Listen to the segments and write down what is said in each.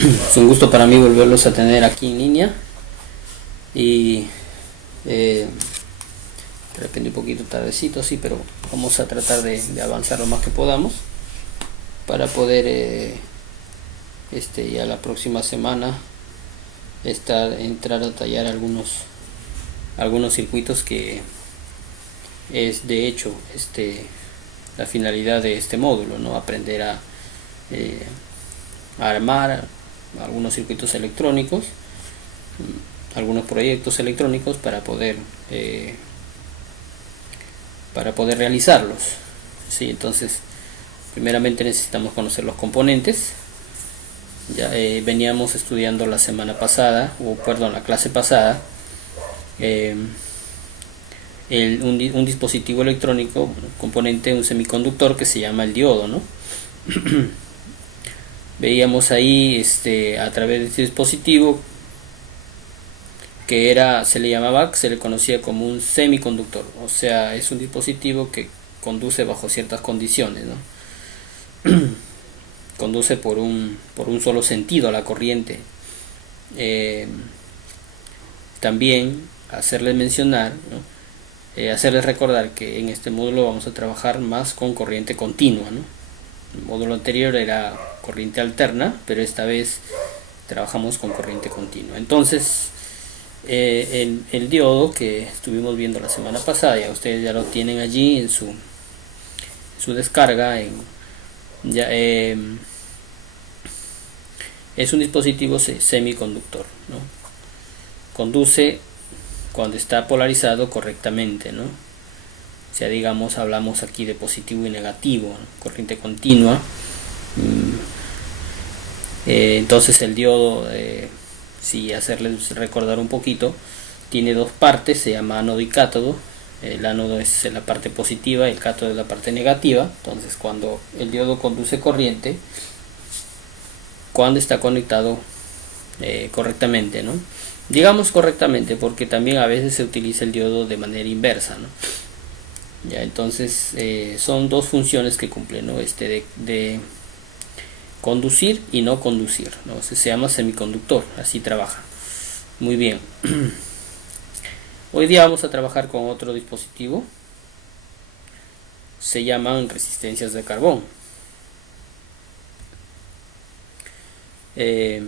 Es un gusto para mí volverlos a tener aquí en línea y de repente un poquito tardecito, sí, pero vamos a tratar de avanzar lo más que podamos para poder ya la próxima semana entrar a tallar algunos circuitos que es de hecho la finalidad de este módulo, ¿no? Aprender a armar algunos circuitos electrónicos, algunos proyectos electrónicos para poder realizarlos. Sí, entonces primeramente necesitamos conocer los componentes. Ya veníamos estudiando la semana pasada, la clase pasada, un dispositivo electrónico, un componente, un semiconductor que se llama el diodo, ¿no? Veíamos ahí a través de este dispositivo que se le conocía como un semiconductor, o sea, es un dispositivo que conduce bajo ciertas condiciones, ¿no? Conduce por un solo sentido a la corriente. También hacerles mencionar, ¿no? Hacerles recordar que en este módulo vamos a trabajar más con corriente continua, ¿no? El módulo anterior era corriente alterna, pero esta vez trabajamos con corriente continua. Entonces el diodo que estuvimos viendo la semana pasada, ya ustedes ya lo tienen allí en su descarga, es un dispositivo semiconductor, ¿no? Conduce cuando está polarizado correctamente, ¿no? O sea, digamos, hablamos aquí de positivo y negativo, ¿no? Corriente continua. Entonces el diodo, si hacerles recordar un poquito, tiene dos partes, se llama ánodo y cátodo. El ánodo es la parte positiva y el cátodo es la parte negativa. Entonces cuando el diodo conduce corriente, cuando está conectado correctamente, ¿no? Digamos correctamente, porque también a veces se utiliza el diodo de manera inversa, ¿no? Ya, entonces son dos funciones que cumplen, ¿no? De conducir y no conducir, ¿no? Se llama semiconductor, así trabaja. Muy bien. Hoy día vamos a trabajar con otro dispositivo. Se llaman resistencias de carbón. He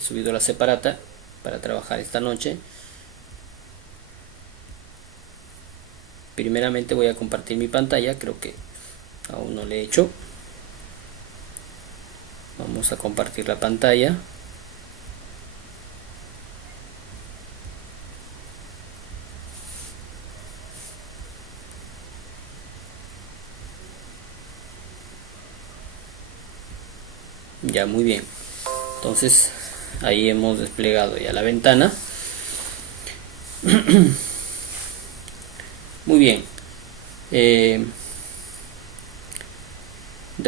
subido la separata para trabajar esta noche. Primeramente voy a compartir mi pantalla, creo que aún no le he hecho. Vamos a compartir la pantalla. Ya, muy bien. Entonces ahí hemos desplegado ya la ventana. Muy bien. De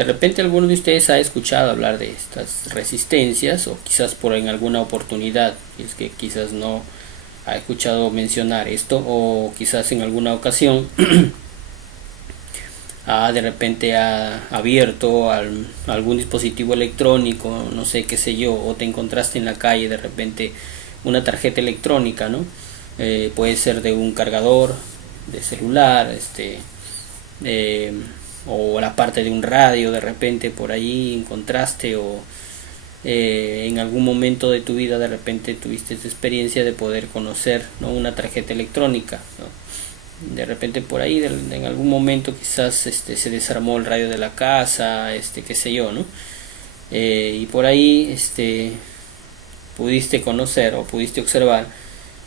repente alguno de ustedes ha escuchado hablar de estas resistencias, o quizás en alguna oportunidad, es que quizás no ha escuchado mencionar esto, o quizás en alguna ocasión de repente ha abierto algún dispositivo electrónico, no sé, qué sé yo, o te encontraste en la calle de repente una tarjeta electrónica, ¿no? Puede ser de un cargador de celular, o la parte de un radio, de repente por ahí encontraste, o en algún momento de tu vida de repente tuviste esa experiencia de poder conocer, ¿no? Una tarjeta electrónica, ¿no? De repente por ahí en algún momento quizás se desarmó el radio de la casa, qué sé yo, ¿no? Y por ahí pudiste conocer o pudiste observar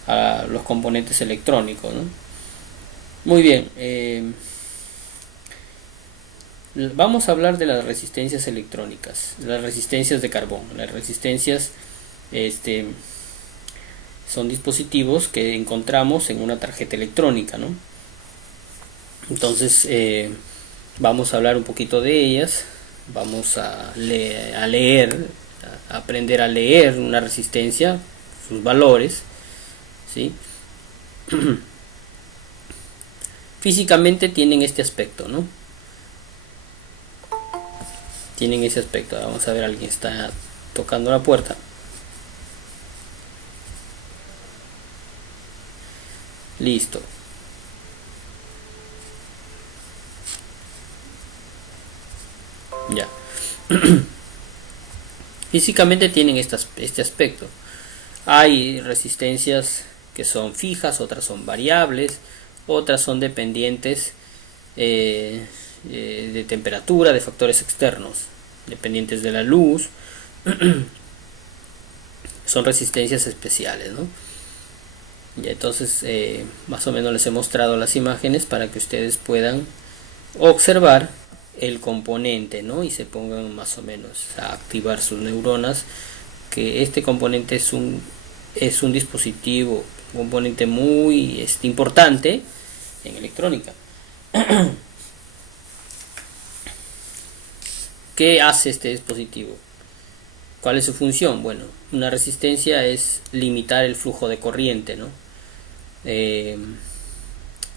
a los componentes electrónicos, ¿no? Muy bien. Vamos a hablar de las resistencias electrónicas, las resistencias de carbón. Las resistencias son dispositivos que encontramos en una tarjeta electrónica, ¿no? Entonces vamos a hablar un poquito de ellas. Vamos a leer, a aprender a leer una resistencia, sus valores, ¿sí? Físicamente tienen este aspecto, ¿no? tienen ese aspecto. Vamos a ver, alguien está tocando la puerta. Listo. Ya. Físicamente tienen este aspecto. Hay resistencias que son fijas, otras son variables, otras son dependientes de temperatura, de factores externos, dependientes de la luz. Son resistencias especiales, ¿no? Y entonces más o menos les he mostrado las imágenes para que ustedes puedan observar el componente, ¿no? Y se pongan más o menos a activar sus neuronas, que este componente es un dispositivo, un componente muy importante en electrónica. ¿Qué hace este dispositivo? ¿Cuál es su función? Bueno, una resistencia es limitar el flujo de corriente, ¿no?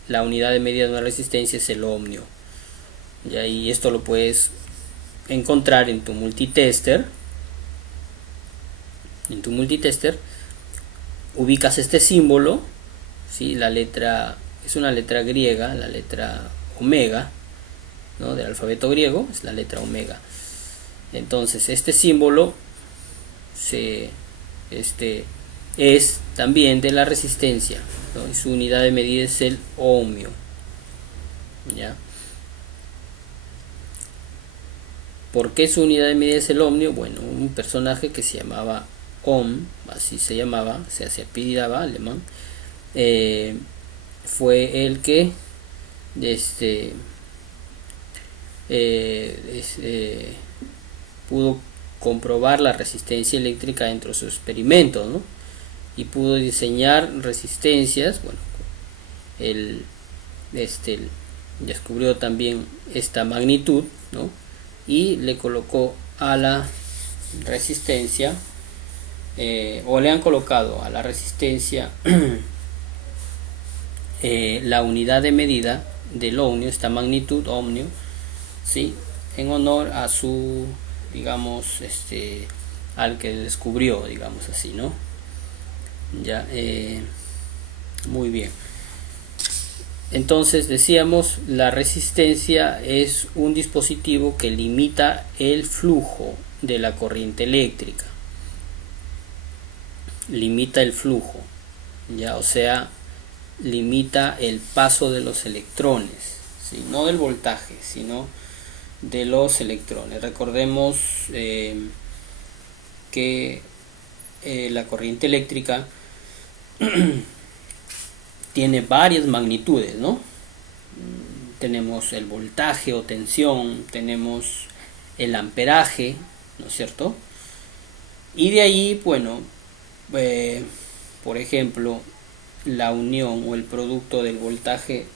La unidad de medida de una resistencia es el ohmio. Y esto lo puedes encontrar en tu multitester. En tu multitester ubicas este símbolo, ¿sí? La letra es una letra griega, la letra omega, ¿no? Del alfabeto griego es la letra omega. Entonces este símbolo es también de la resistencia, ¿no? Y su unidad de medida es el ohmio. ¿Ya? ¿Por qué su unidad de medida es el ohmio? Bueno, un personaje que se llamaba Ohm, así se llamaba, se apellidaba alemán, fue el que pudo comprobar la resistencia eléctrica dentro de sus experimentos, ¿no? Y pudo diseñar resistencias. Bueno, él descubrió también esta magnitud, ¿no? Y le colocó a la resistencia, o le han colocado a la resistencia la unidad de medida del ohmio, esta magnitud ohmio, ¿sí? En honor a su, digamos, al que descubrió, digamos así, ¿no? Ya, muy bien. Entonces decíamos, la resistencia es un dispositivo que limita el flujo de la corriente eléctrica. Limita el flujo, ya, o sea, limita el paso de los electrones, ¿sí? No del voltaje, sino de los electrones. Recordemos que la corriente eléctrica tiene varias magnitudes, ¿no? Tenemos el voltaje o tensión, tenemos el amperaje, ¿no es cierto? Y de ahí, bueno, por ejemplo, la unión o el producto del voltaje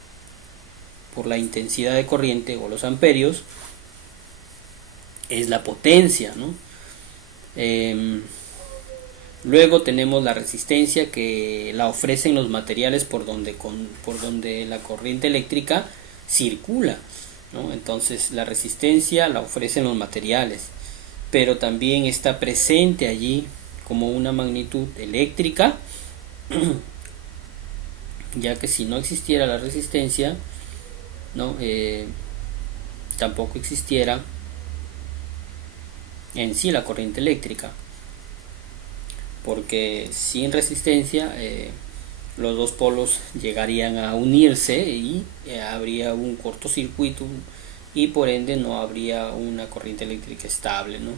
por la intensidad de corriente o los amperios es la potencia, ¿no? Luego tenemos la resistencia, que la ofrecen los materiales por donde la corriente eléctrica circula, ¿no? Entonces la resistencia la ofrecen los materiales, pero también está presente allí como una magnitud eléctrica, ya que si no existiera la resistencia, ¿no? Tampoco existiera en sí la corriente eléctrica, porque sin resistencia los dos polos llegarían a unirse y habría un cortocircuito y por ende no habría una corriente eléctrica estable, ¿no?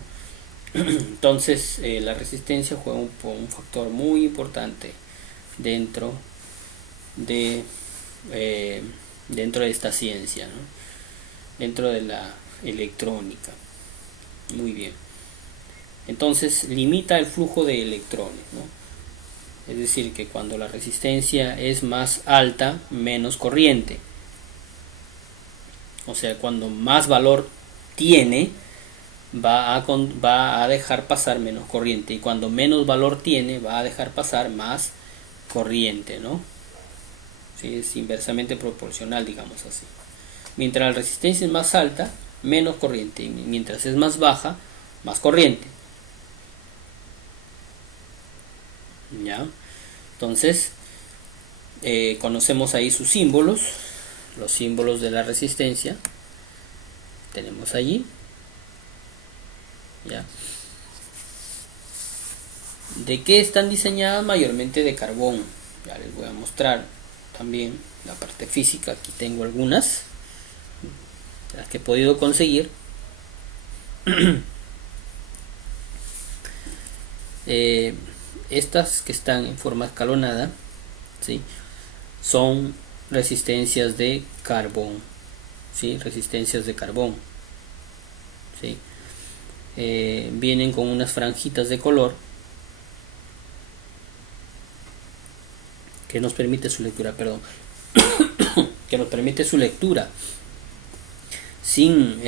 Entonces la resistencia juega un factor muy importante dentro de esta ciencia, ¿no? Dentro de la electrónica. Muy bien. Entonces limita el flujo de electrones, ¿no? Es decir, que cuando la resistencia es más alta, menos corriente. O sea, cuando más valor tiene, va a dejar pasar menos corriente, y cuando menos valor tiene, va a dejar pasar más corriente, ¿no? Sí, es inversamente proporcional, digamos así. Mientras la resistencia es más alta, menos corriente. Mientras es más baja, más corriente. ¿Ya? Entonces, conocemos ahí sus símbolos, los símbolos de la resistencia. Tenemos allí. ¿Ya? ¿De qué están diseñadas? Mayormente de carbón. Ya les voy a mostrar también la parte física. Aquí tengo algunas, las que he podido conseguir. Estas que están en forma escalonada, ¿sí?, son resistencias de carbón, ¿sí? Resistencias de carbón, ¿sí? Vienen con unas franjitas de color que nos permite su lectura, perdón, que nos permite su lectura. Sin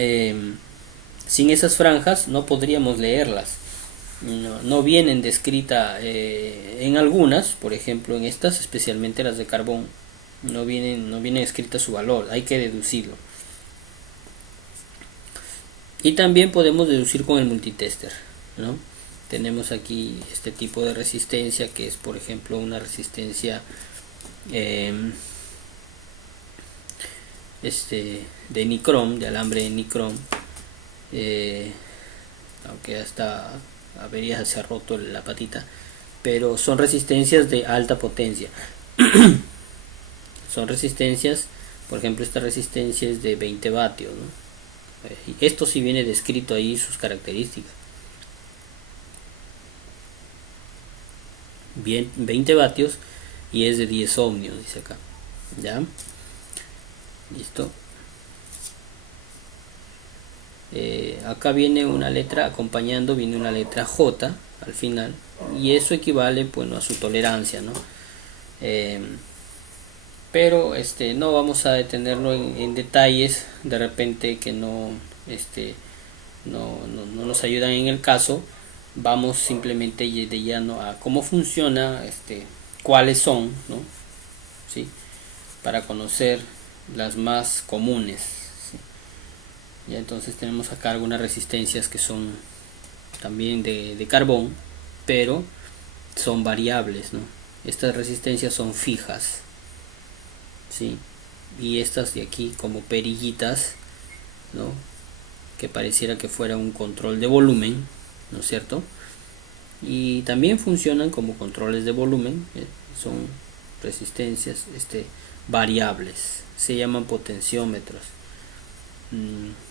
esas franjas no podríamos leerlas. No vienen descritas en algunas, por ejemplo en estas, especialmente las de carbón, no vienen escritas su valor, hay que deducirlo. Y también podemos deducir con el multitester, ¿no? Tenemos aquí este tipo de resistencia, que es por ejemplo una resistencia de nicrom, de alambre de nicrom, aunque hasta avería se ha roto la patita, pero son resistencias de alta potencia. Son resistencias, por ejemplo esta resistencia es de 20 vatios, ¿no? Esto sí viene descrito ahí sus características. Bien, 20 vatios y es de 10 ohmios, dice acá. ¿Ya? Listo. Acá viene una letra acompañando, viene una letra J al final, y eso equivale, bueno, a su tolerancia, ¿no? Pero no vamos a detenerlo en detalles de repente que no nos ayudan en el caso. Vamos simplemente de llano a cómo funciona, cuáles son, ¿no? ¿Sí? Para conocer las más comunes, ¿sí? Ya, entonces tenemos acá algunas resistencias que son también de carbón, pero son variables, ¿no? Estas resistencias son fijas, ¿sí? Y estas de aquí como perillitas, ¿no?, que pareciera que fuera un control de volumen, ¿no es cierto? Y también funcionan como controles de volumen, son resistencias variables, se llaman potenciómetros.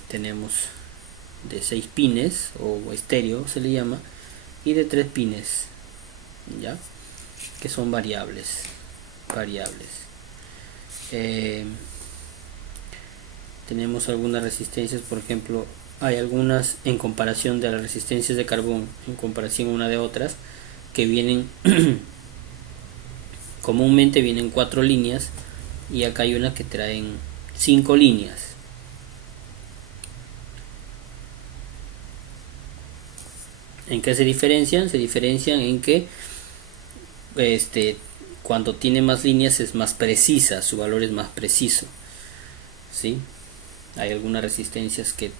Tenemos de 6 pines o estéreo se le llama, y de 3 pines, ya, que son variables. Tenemos algunas resistencias, por ejemplo, hay algunas en comparación de las resistencias de carbón, en comparación una de otras, que vienen comúnmente vienen 4 líneas, y acá hay una que traen 5 líneas. ¿En qué se diferencian? Se diferencian en que cuando tiene más líneas es más precisa, su valor es más preciso, ¿sí? Hay algunas resistencias que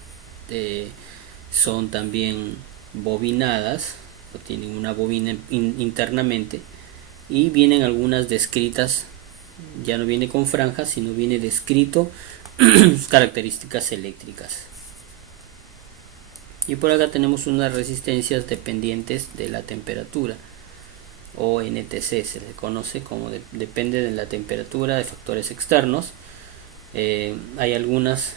son también bobinadas, o tienen una bobina internamente, y vienen algunas descritas, ya no viene con franjas, sino viene descrito sus características eléctricas. Y por acá tenemos unas resistencias dependientes de la temperatura, o NTC se le conoce como depende de la temperatura, de factores externos. Hay algunas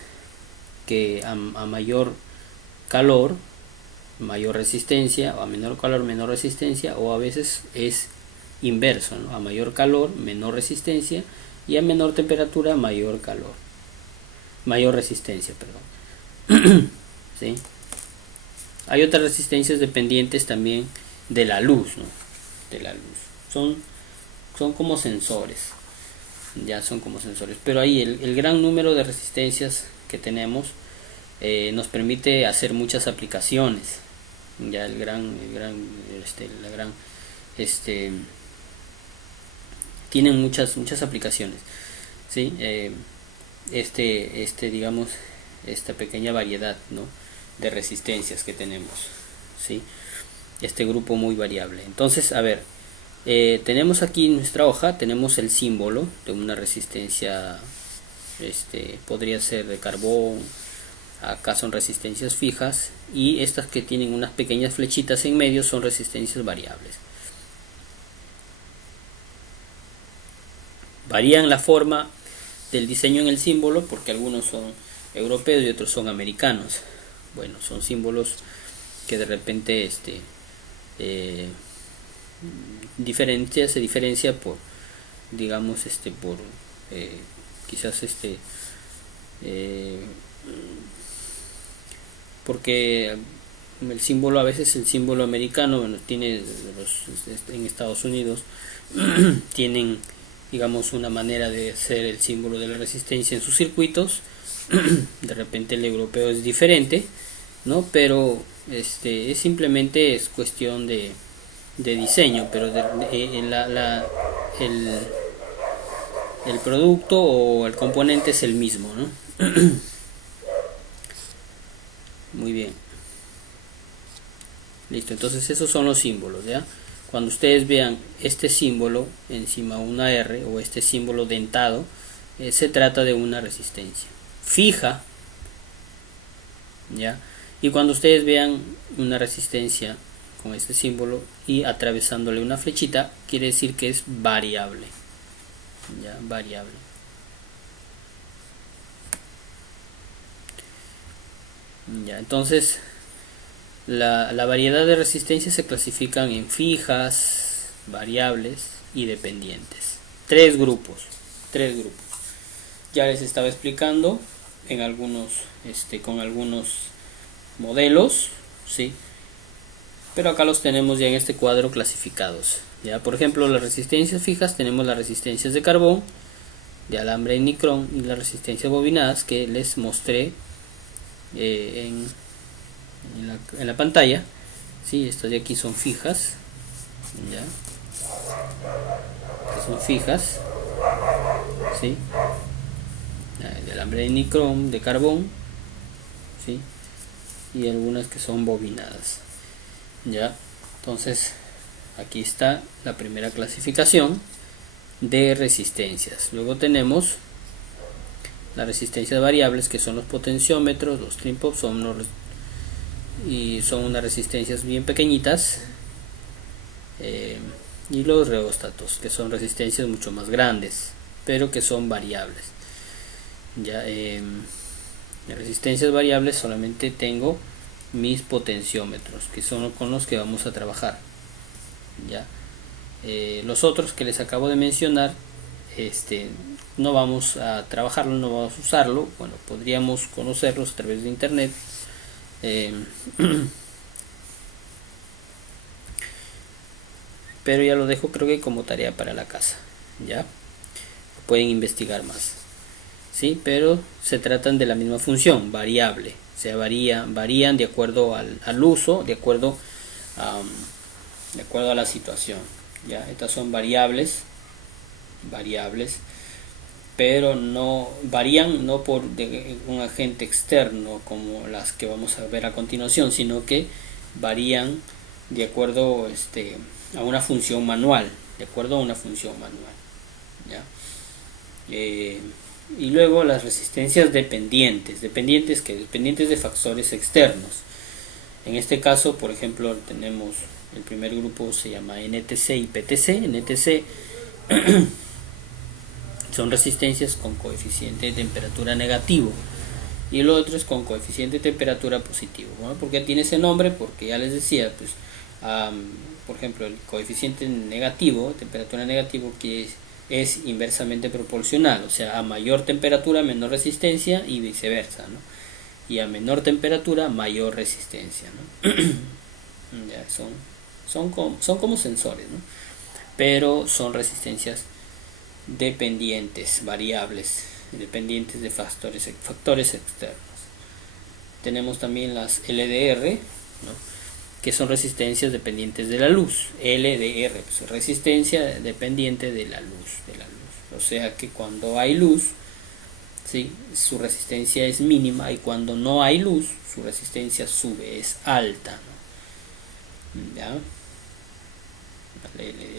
que a mayor calor mayor resistencia, o a menor calor menor resistencia, o a veces es inverso, ¿no? A mayor calor menor resistencia, y a menor temperatura mayor calor, mayor resistencia, perdón. ¿Sí? Hay otras resistencias dependientes también de la luz, ¿no? De la luz. Son como sensores. Ya son como sensores. Pero ahí el gran número de resistencias que tenemos nos permite hacer muchas aplicaciones. Ya tienen muchas aplicaciones, ¿sí? Digamos, esta pequeña variedad, ¿no?, de resistencias que tenemos, ¿sí? Este grupo muy variable. Entonces, a ver, tenemos aquí en nuestra hoja, tenemos el símbolo de una resistencia, podría ser de carbón, acá son resistencias fijas, y estas que tienen unas pequeñas flechitas en medio son resistencias variables. Varían la forma del diseño en el símbolo porque algunos son europeos y otros son americanos. Bueno, son símbolos que de repente se diferencia por, digamos, por quizás porque el símbolo, a veces el símbolo americano, bueno, tiene en Estados Unidos tienen, digamos, una manera de hacer el símbolo de la resistencia en sus circuitos. De repente el europeo es diferente, ¿no? Pero es simplemente es cuestión de diseño, pero el producto o el componente es el mismo, ¿no? Muy bien, listo. Entonces esos son los símbolos, ¿ya? Cuando ustedes vean este símbolo encima una R o este símbolo dentado, se trata de una resistencia fija, ¿ya? Y cuando ustedes vean una resistencia con este símbolo y atravesándole una flechita, quiere decir que es variable, ¿ya? Variable. Ya, entonces la variedad de resistencias se clasifican en fijas, variables y dependientes. Tres grupos. Ya les estaba explicando en algunos, con algunos modelos, ¿sí? Pero acá los tenemos ya en este cuadro clasificados. Ya, por ejemplo, las resistencias fijas tenemos las resistencias de carbón, de alambre de nicrón y las resistencias bobinadas que les mostré en la pantalla, ¿sí? Estas de aquí son fijas, ¿ya? Estas son fijas, ¿sí? De alambre de nicrón, de carbón, ¿sí? Y algunas que son bobinadas, ¿ya? Entonces aquí está la primera clasificación de resistencias. Luego tenemos las resistencias variables, que son los potenciómetros, los trim-pop, son unas resistencias bien pequeñitas, y los reóstatos, que son resistencias mucho más grandes, pero que son variables. Ya, en resistencias variables solamente tengo mis potenciómetros, que son con los que vamos a trabajar. Ya, los otros que les acabo de mencionar, no vamos a trabajarlo, no vamos a usarlo. Bueno, podríamos conocerlos a través de internet, pero ya lo dejo, creo que como tarea para la casa. Ya pueden investigar más, ¿sí? Pero se tratan de la misma función, variable. O sea, varían de acuerdo al uso, de acuerdo a la situación. Ya, estas son variables, pero no varían no por un agente externo como las que vamos a ver a continuación, sino que varían de acuerdo a una función manual, ¿ya? Y luego las resistencias dependientes de factores externos. En este caso, por ejemplo, tenemos el primer grupo, se llama NTC y PTC. NTC son resistencias con coeficiente de temperatura negativo y el otro es con coeficiente de temperatura positivo. Bueno, ¿por qué tiene ese nombre? Porque ya les decía, pues, por ejemplo, el coeficiente negativo, temperatura negativo, que es inversamente proporcional, o sea, a mayor temperatura menor resistencia y viceversa, ¿no? Y a menor temperatura mayor resistencia, ¿no? Ya, son como sensores, ¿no? Pero son resistencias dependientes, variables, dependientes de factores externos. Tenemos también las LDR, ¿no?, que son resistencias dependientes de la luz. LDR, pues, resistencia dependiente de la luz. O sea que cuando hay luz ¿sí? Su resistencia es mínima, y cuando no hay luz su resistencia sube, es alta, ¿no? ¿Ya?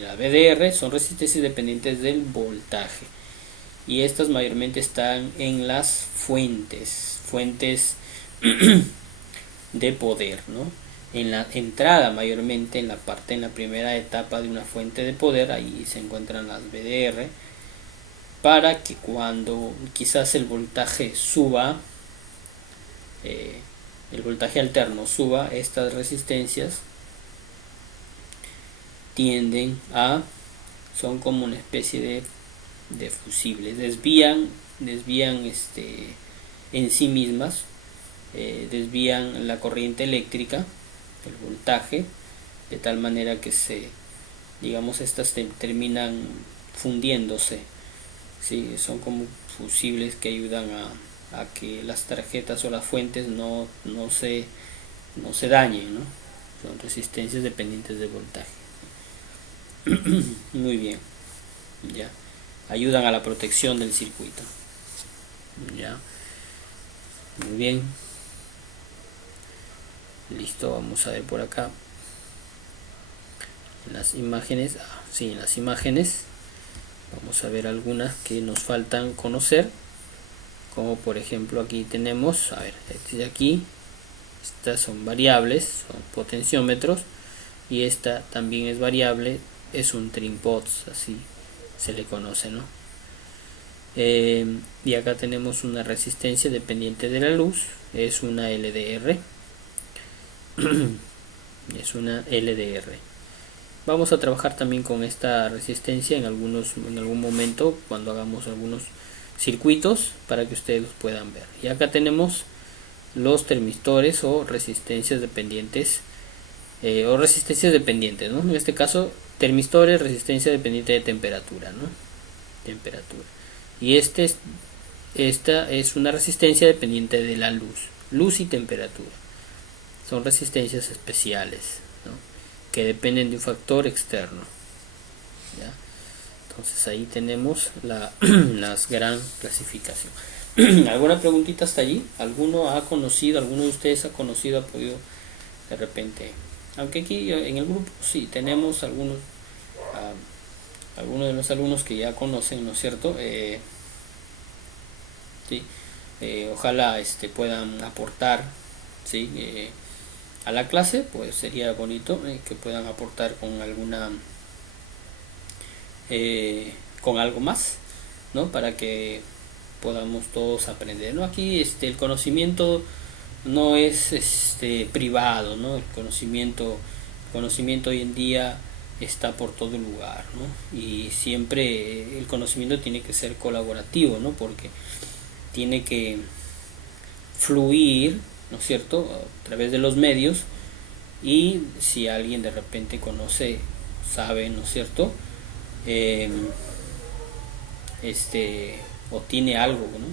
La VDR son resistencias dependientes del voltaje, y estas mayormente están en las fuentes de poder, ¿no? En la entrada, mayormente en la primera etapa de una fuente de poder, ahí se encuentran las VDR, para que cuando quizás el voltaje suba, el voltaje alterno suba, estas resistencias son como una especie de fusibles, desvían en sí mismas, desvían la corriente eléctrica, el voltaje, de tal manera que estas terminan fundiéndose, ¿sí? Son como fusibles que ayudan a que las tarjetas o las fuentes no se dañen, ¿no? Son resistencias dependientes del voltaje. Muy bien, ya. Ayudan a la protección del circuito. Ya. Muy bien. Listo, vamos a ver por acá. En las imágenes, en las imágenes vamos a ver algunas que nos faltan conocer, como por ejemplo aquí tenemos, de aquí, estas son variables, son potenciómetros, y esta también es variable, es un trimpots, así se le conoce, ¿no? Y acá tenemos una resistencia dependiente de la luz, es una LDR. Es una LDR. Vamos a trabajar también con esta resistencia en algún momento, cuando hagamos algunos circuitos, para que ustedes los puedan ver. Y acá tenemos los termistores o resistencias dependientes, ¿no? En este caso, termistores, resistencia dependiente de temperatura, ¿no? Temperatura. Y esta es una resistencia dependiente de la luz y temperatura. Son resistencias especiales, ¿no? Que dependen de un factor externo, ¿ya? Entonces ahí tenemos las gran clasificación. ¿Alguna preguntita hasta allí? ¿Alguno de ustedes ha conocido, ha podido de repente? Aunque aquí en el grupo sí tenemos algunos de los alumnos que ya conocen, ¿no es cierto? Sí, ojalá puedan aportar, ¿sí? A la clase, pues sería bonito que puedan aportar con con algo más, ¿no? Para que podamos todos aprender, ¿no? Aquí el conocimiento no es privado, ¿no? El conocimiento hoy en día está por todo lugar, ¿no? Y siempre el conocimiento tiene que ser colaborativo, ¿no? Porque tiene que fluir, ¿no es cierto?, a través de los medios, y si alguien de repente sabe, ¿no es cierto?, o tiene algo, ¿no?,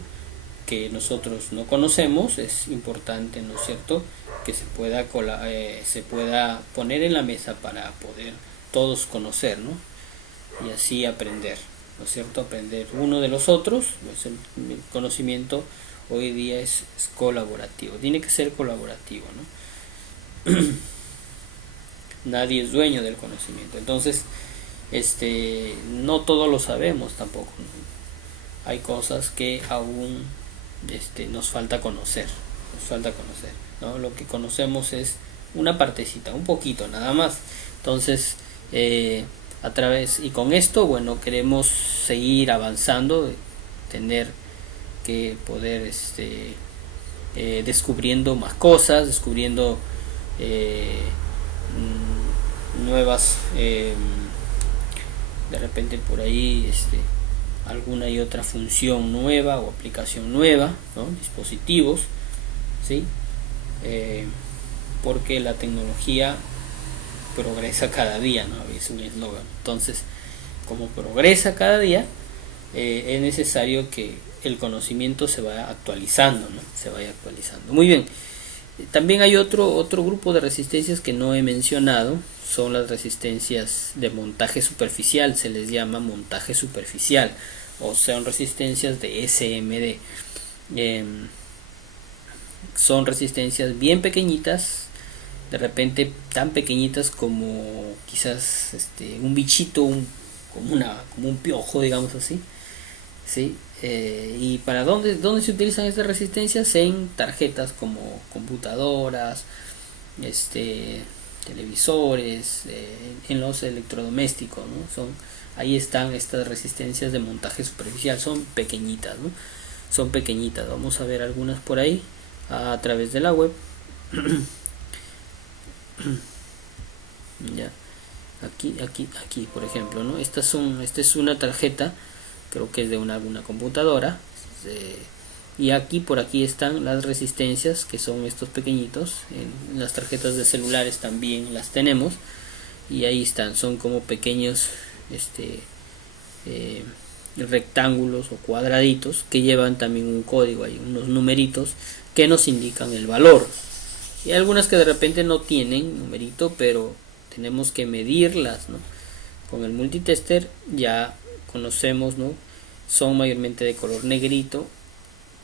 que nosotros no conocemos, es importante, ¿no es cierto?, que se pueda poner en la mesa para poder todos conocer, ¿no?, y así aprender, ¿no es cierto?, aprender uno de los otros. Pues el conocimiento hoy día es colaborativo, tiene que ser colaborativo, ¿no? Nadie es dueño del conocimiento, entonces no todo lo sabemos tampoco, ¿no? Hay cosas que aún nos falta conocer, ¿no? Lo que conocemos es una partecita, un poquito nada más. Entonces y con esto, bueno, queremos seguir avanzando, tener que poder descubriendo más cosas, descubriendo nuevas, de repente por ahí alguna y otra función nueva o aplicación nueva, ¿no? Dispositivos, ¿sí? Porque la tecnología progresa cada día, ¿no? Es un eslogan. Entonces, como progresa cada día, es necesario que el conocimiento se vaya actualizando, ¿no? Se vaya actualizando. Muy bien. También hay otro grupo de resistencias que no he mencionado, son las resistencias de montaje superficial, se les llama montaje superficial o son resistencias de SMD. Son resistencias bien pequeñitas, de repente tan pequeñitas como quizás un bichito, como un piojo, digamos así, ¿sí? ¿Y para dónde se utilizan estas resistencias? En tarjetas como computadoras, televisores, en los electrodomésticos, ¿no? Ahí están estas resistencias de montaje superficial, son pequeñitas, ¿no? Son pequeñitas, vamos a ver algunas por ahí a través de la web. Ya, aquí por ejemplo, ¿no? Esta es una tarjeta, creo que es de alguna computadora, y por aquí están las resistencias, que son estos pequeñitos. En las tarjetas de celulares también las tenemos, y ahí están, son como pequeños rectángulos o cuadraditos que llevan también un código, hay unos numeritos que nos indican el valor. Y hay algunas que de repente no tienen numerito, pero tenemos que medirlas, ¿no? Con el multitester ya conocemos, ¿no? Son mayormente de color negrito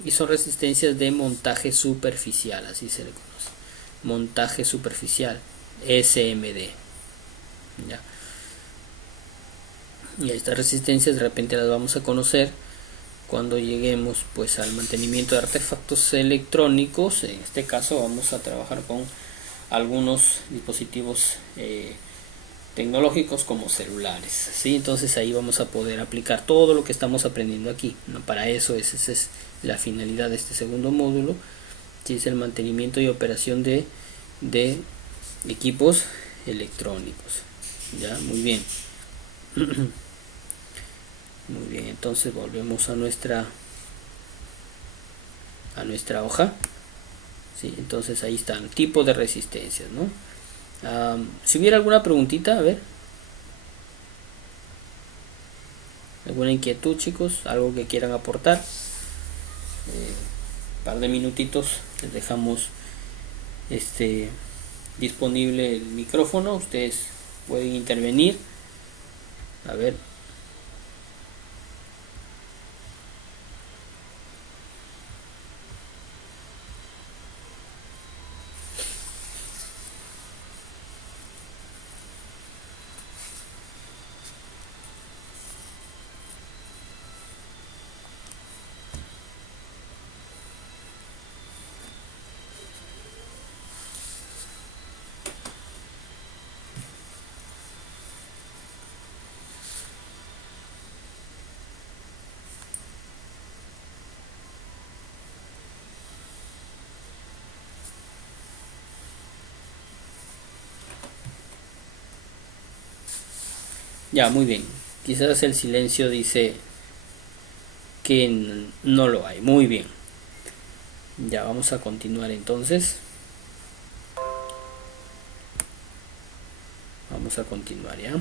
y son resistencias de montaje superficial, así se le conoce. Montaje superficial, SMD. Ya. Y estas resistencias de repente las vamos a conocer cuando lleguemos pues al mantenimiento de artefactos electrónicos. En este caso vamos a trabajar con algunos dispositivos tecnológicos como celulares, ¿sí? Entonces ahí vamos a poder aplicar todo lo que estamos aprendiendo aquí, ¿no? Para eso esa es la finalidad de este segundo módulo, ¿sí? Es el mantenimiento y operación de equipos electrónicos. Ya, muy bien. Muy bien, entonces volvemos a nuestra hoja, ¿sí? Entonces ahí están, tipo de resistencias, ¿no? Si hubiera alguna preguntita, a ver, alguna inquietud, chicos, algo que quieran aportar, par de minutitos, les dejamos disponible el micrófono, ustedes pueden intervenir, a ver. Ya, muy bien. Quizás el silencio dice que no lo hay. Muy bien. Ya, vamos a continuar entonces. Vamos a continuar, ¿ya?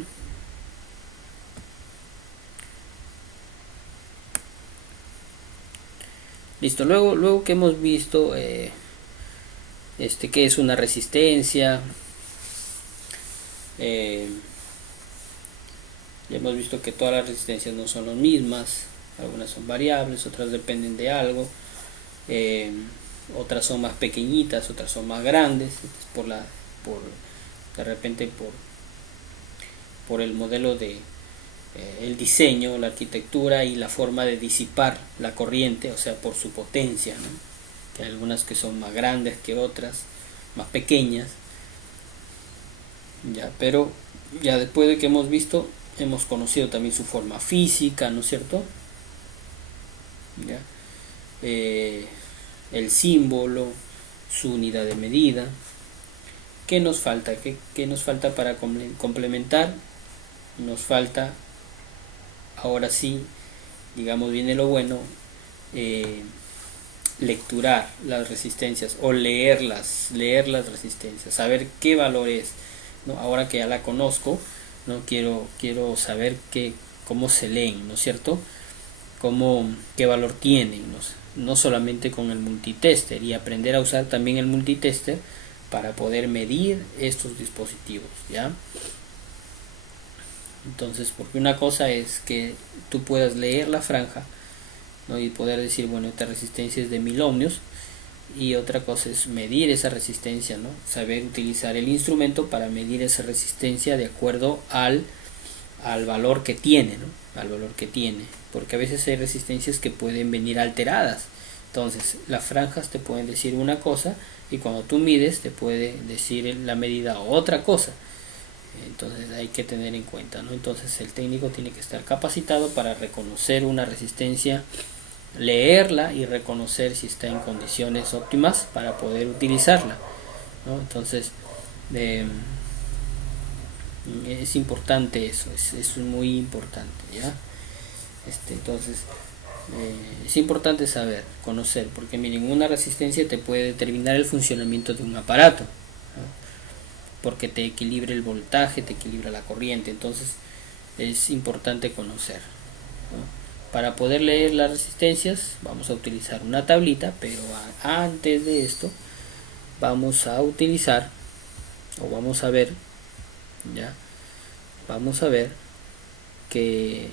Listo, luego que hemos visto qué es una resistencia, ya hemos visto que todas las resistencias no son las mismas, algunas son variables, otras dependen de algo, otras son más pequeñitas, otras son más grandes, de repente por el modelo de el diseño, la arquitectura y la forma de disipar la corriente, o sea, por su potencia, ¿no? Que hay algunas que son más grandes que otras, más pequeñas, ya, pero ya después de que hemos visto, hemos conocido también su forma física, ¿no es cierto? ¿Ya? El símbolo, su unidad de medida. ¿Qué nos falta? ¿Qué nos falta para complementar? Nos falta, ahora sí, digamos, viene lo bueno, lecturar las resistencias o leer las resistencias, saber qué valor es, ¿no? Ahora que ya la conozco, ¿no? Quiero saber cómo se leen, ¿no es cierto? Qué valor tienen, no solamente con el multitester, y aprender a usar también el multitester para poder medir estos dispositivos, ¿ya? Entonces, porque una cosa es que tú puedas leer la franja, ¿no? Y poder decir, bueno, esta resistencia es de 1000 ohmios, y otra cosa es medir esa resistencia, ¿no? Saber utilizar el instrumento para medir esa resistencia de acuerdo al valor que tiene, ¿no? Al valor que tiene, porque a veces hay resistencias que pueden venir alteradas. Entonces, las franjas te pueden decir una cosa y cuando tú mides te puede decir la medida otra cosa. Entonces hay que tener en cuenta, ¿no? Entonces el técnico tiene que estar capacitado para reconocer una resistencia, leerla y reconocer si está en condiciones óptimas para poder utilizarla, ¿no? Entonces es importante eso, es muy importante, ¿ya? Entonces es importante saber, conocer, porque ninguna resistencia te puede determinar el funcionamiento de un aparato, ¿no? Porque te equilibra el voltaje, te equilibra la corriente, entonces es importante conocer, ¿no? Para poder leer las resistencias vamos a utilizar una tablita, pero antes de esto vamos a utilizar, o vamos a ver, ya, vamos a ver que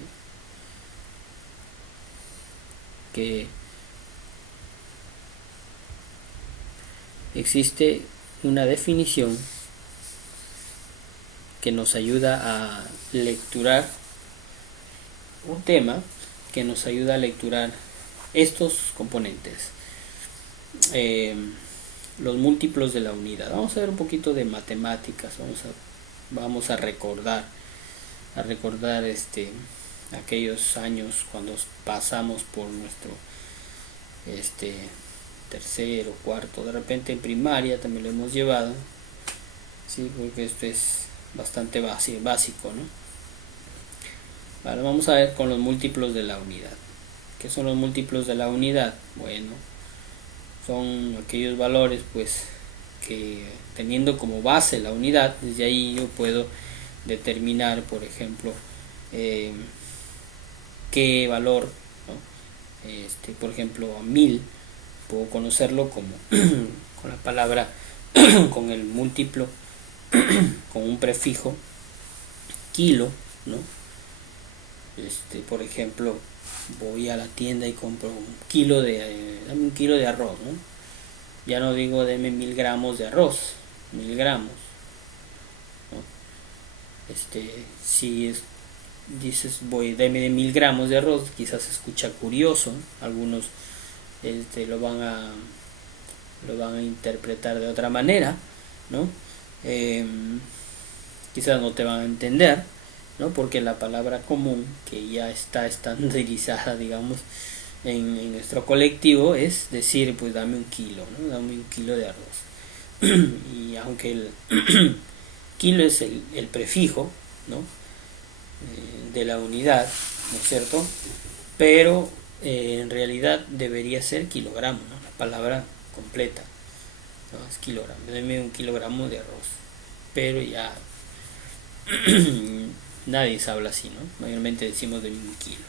existe una definición que nos ayuda a lecturar un tema, que nos ayuda a lecturar estos componentes, los múltiplos de la unidad. Vamos a ver un poquito de matemáticas, vamos a recordar aquellos años cuando pasamos por nuestro tercero, cuarto, de repente en primaria también lo hemos llevado, sí, porque esto es bastante básico, ¿no? Vale, vamos a ver con los múltiplos de la unidad. ¿Qué son los múltiplos de la unidad? Bueno, son aquellos valores, pues, que teniendo como base la unidad, desde ahí yo puedo determinar, por ejemplo, qué valor, ¿no? Por ejemplo, a 1000 puedo conocerlo como con la palabra con el múltiplo con un prefijo kilo, ¿no? Por ejemplo, voy a la tienda y compro dame un kilo de arroz, ¿no? Ya no digo deme 1000 gramos de arroz, 1000 gramos, ¿no? Si dices deme 1000 gramos de arroz, quizás se escucha curioso, ¿no? Algunos lo van a interpretar de otra manera, ¿no? Quizás no te van a entender, ¿no? Porque la palabra común que ya está estandarizada, digamos, en nuestro colectivo es decir, pues dame un kilo, ¿no? Dame un kilo de arroz. Y aunque el kilo es el prefijo, ¿no? De la unidad, ¿no es cierto? Pero en realidad debería ser kilogramo, ¿no? La palabra completa, ¿no? Es kilogramo, dame un kilogramo de arroz. Pero ya nadie se habla así, ¿no? Mayormente decimos de un kilo.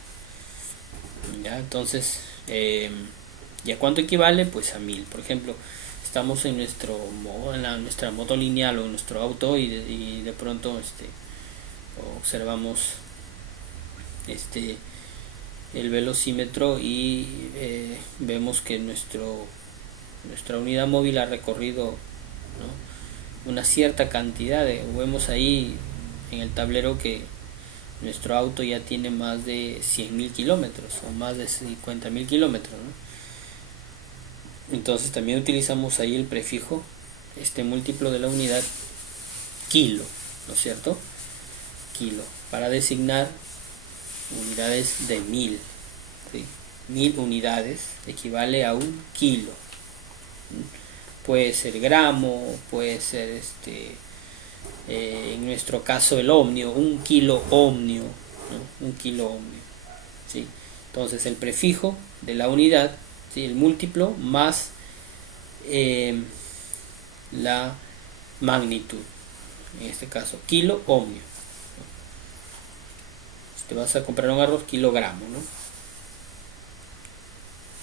¿Ya? Entonces, ¿y a cuánto equivale? Pues a 1000. Por ejemplo, estamos en nuestra moto lineal o en nuestro auto y de pronto observamos el velocímetro y vemos que nuestra unidad móvil ha recorrido, ¿no? Una cierta cantidad vemos ahí en el tablero que nuestro auto ya tiene más de 100.000 kilómetros o más de 50.000 kilómetros, ¿no? Entonces también utilizamos ahí el prefijo, múltiplo de la unidad, kilo, ¿no es cierto? Kilo, para designar unidades de 1000, ¿sí? 1000 unidades equivale a un kilo. Puede ser gramo, puede ser en nuestro caso el ohmio, un kilo ohmio, ¿no? Un kilo ohmio, ¿sí? Entonces el prefijo de la unidad, ¿sí? El múltiplo más la magnitud, en este caso kilo ohmio. Si te vas a comprar un arroz, kilogramo, ¿no?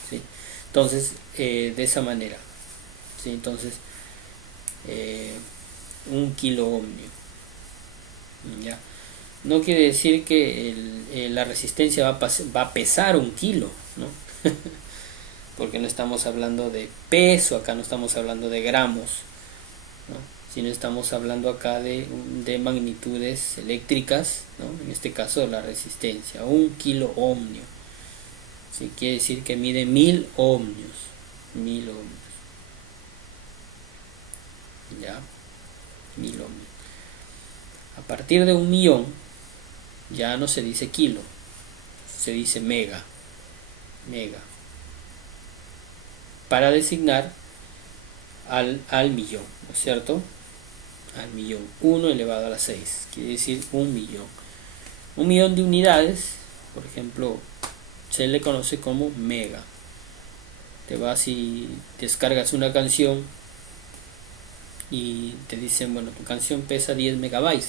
¿Sí? Entonces de esa manera, ¿sí? Entonces un kilo ohmio, ¿ya? no quiere decir que la resistencia va a pesar 1 kilo, ¿no? Porque no estamos hablando de peso, acá no estamos hablando de gramos, ¿no? Sino estamos hablando acá de magnitudes eléctricas, ¿no? En este caso la resistencia, 1 kilo ohmio. ¿Sí? Quiere decir que mide 1000 ohmios. 1000 ohmios. Ya, 1000 ohmios. A partir de 1 millón ya no se dice kilo, se dice mega. Para designar al millón, ¿no es cierto? Al millón, 1 elevado a la 6, quiere decir 1 millón. 1 millón de unidades, por ejemplo, se le conoce como mega. Te vas y descargas una canción y te dicen, bueno, tu canción pesa 10 megabytes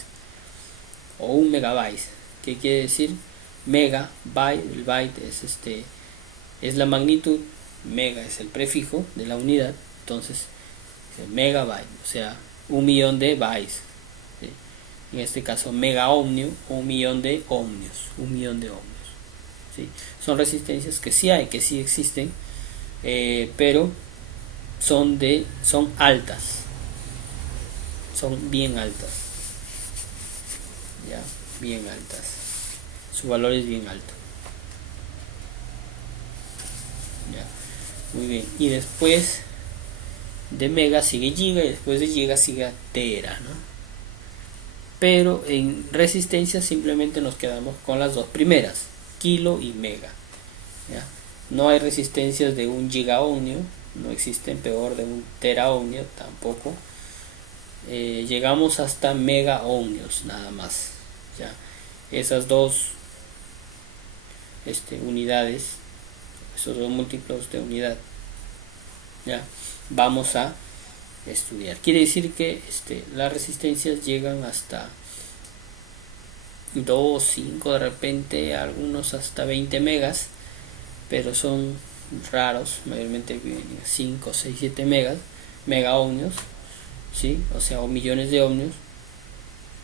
o 1 megabyte. ¿Qué quiere decir? Megabyte, el byte es la magnitud, mega es el prefijo de la unidad, entonces megabyte, o sea, 1 millón de bytes, ¿sí? En este caso mega ohmio, 1 millón de ohmios, 1 millón de ohmios, ¿sí? Son resistencias que sí hay, que sí existen, pero son altas, son bien altas, ya, bien altas, su valor es bien alto, ya, muy bien. Y después de mega sigue giga y después de giga sigue tera, ¿no? Pero en resistencia simplemente nos quedamos con las dos primeras, kilo y mega, ¿ya? No hay resistencias de 1 giga-ohmio, no existen, peor de 1 tera-ohmio tampoco. Llegamos hasta mega-ohmios nada más, ¿ya? Esas dos unidades, esos dos múltiplos de unidad, ¿ya? Vamos a estudiar. Quiere decir que las resistencias llegan hasta 2, 5, de repente algunos hasta 20 megas, pero son raros, mayormente 5, 6, 7 mega ohmios, ¿sí? O sea, o millones de ohmios.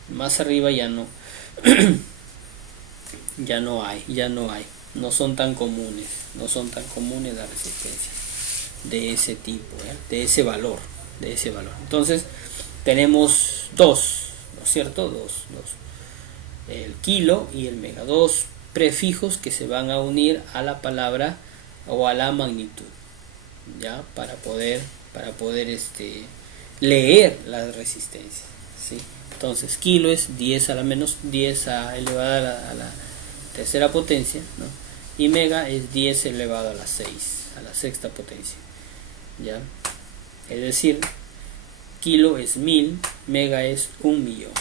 Más arriba ya no ya no hay, no son tan comunes las resistencias de ese tipo, de ese valor. Entonces tenemos dos, ¿no es cierto? Dos, el kilo y el mega, dos prefijos que se van a unir a la palabra o a la magnitud, ya, para poder leer la resistencia, ¿sí? Entonces kilo es 10 a la menos 10 elevada a la tercera potencia, ¿no? Y mega es 10 elevado a la 6, a la sexta potencia, ¿ya? Es decir, kilo es 1000, mega es 1 millón.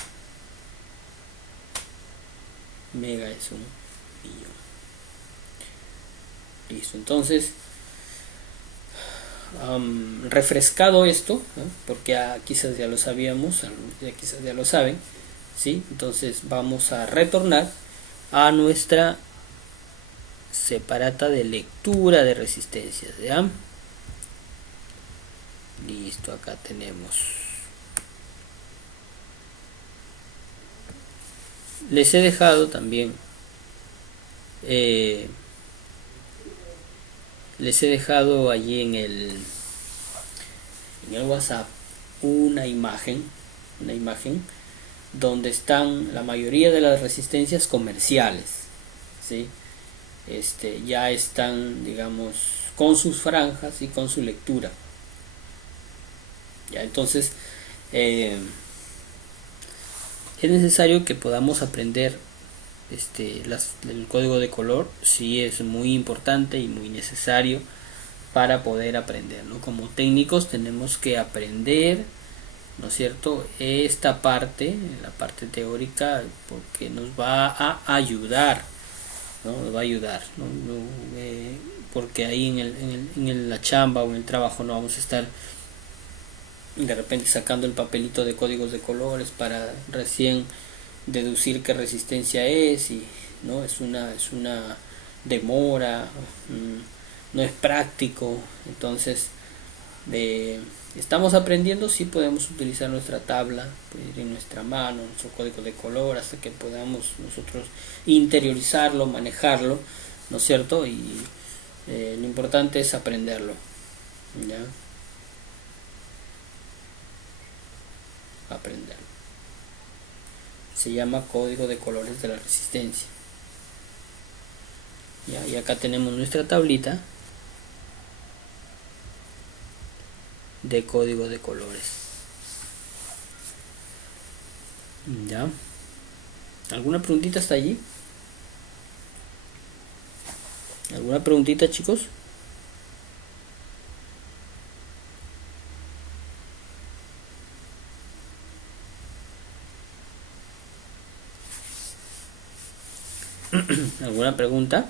Mega es 1 millón. Listo, entonces, refrescado esto, ¿no? Porque quizás ya lo sabíamos, quizás ya lo saben, ¿sí? Entonces vamos a retornar a nuestra separata de lectura de resistencias, ¿ya? Listo, acá tenemos. Les he dejado también allí en el WhatsApp una imagen donde están la mayoría de las resistencias comerciales, ¿sí? Ya están, digamos, con sus franjas y con su lectura, ya. Entonces es necesario que podamos aprender el código de color. Sí, es muy importante y muy necesario para poder aprender, ¿no? Como técnicos tenemos que aprender, ¿no es cierto?, esta parte, la parte teórica, porque nos va a ayudar, ¿no? Nos va a ayudar, ¿no? Porque ahí en la chamba o en el trabajo no vamos a estar de repente sacando el papelito de códigos de colores para recién deducir qué resistencia es, y no es una demora, no es práctico. Entonces estamos aprendiendo, sí podemos utilizar nuestra tabla, pues, en nuestra mano, nuestro código de color, hasta que podamos nosotros interiorizarlo, manejarlo, ¿no es cierto? Y lo importante es aprenderlo, ¿ya? Aprenderlo. Se llama código de colores de la resistencia. ¿Ya? Y acá tenemos nuestra tablita de código de colores. ¿Ya? ¿Alguna preguntita hasta allí? ¿Alguna preguntita, chicos? ¿Alguna pregunta?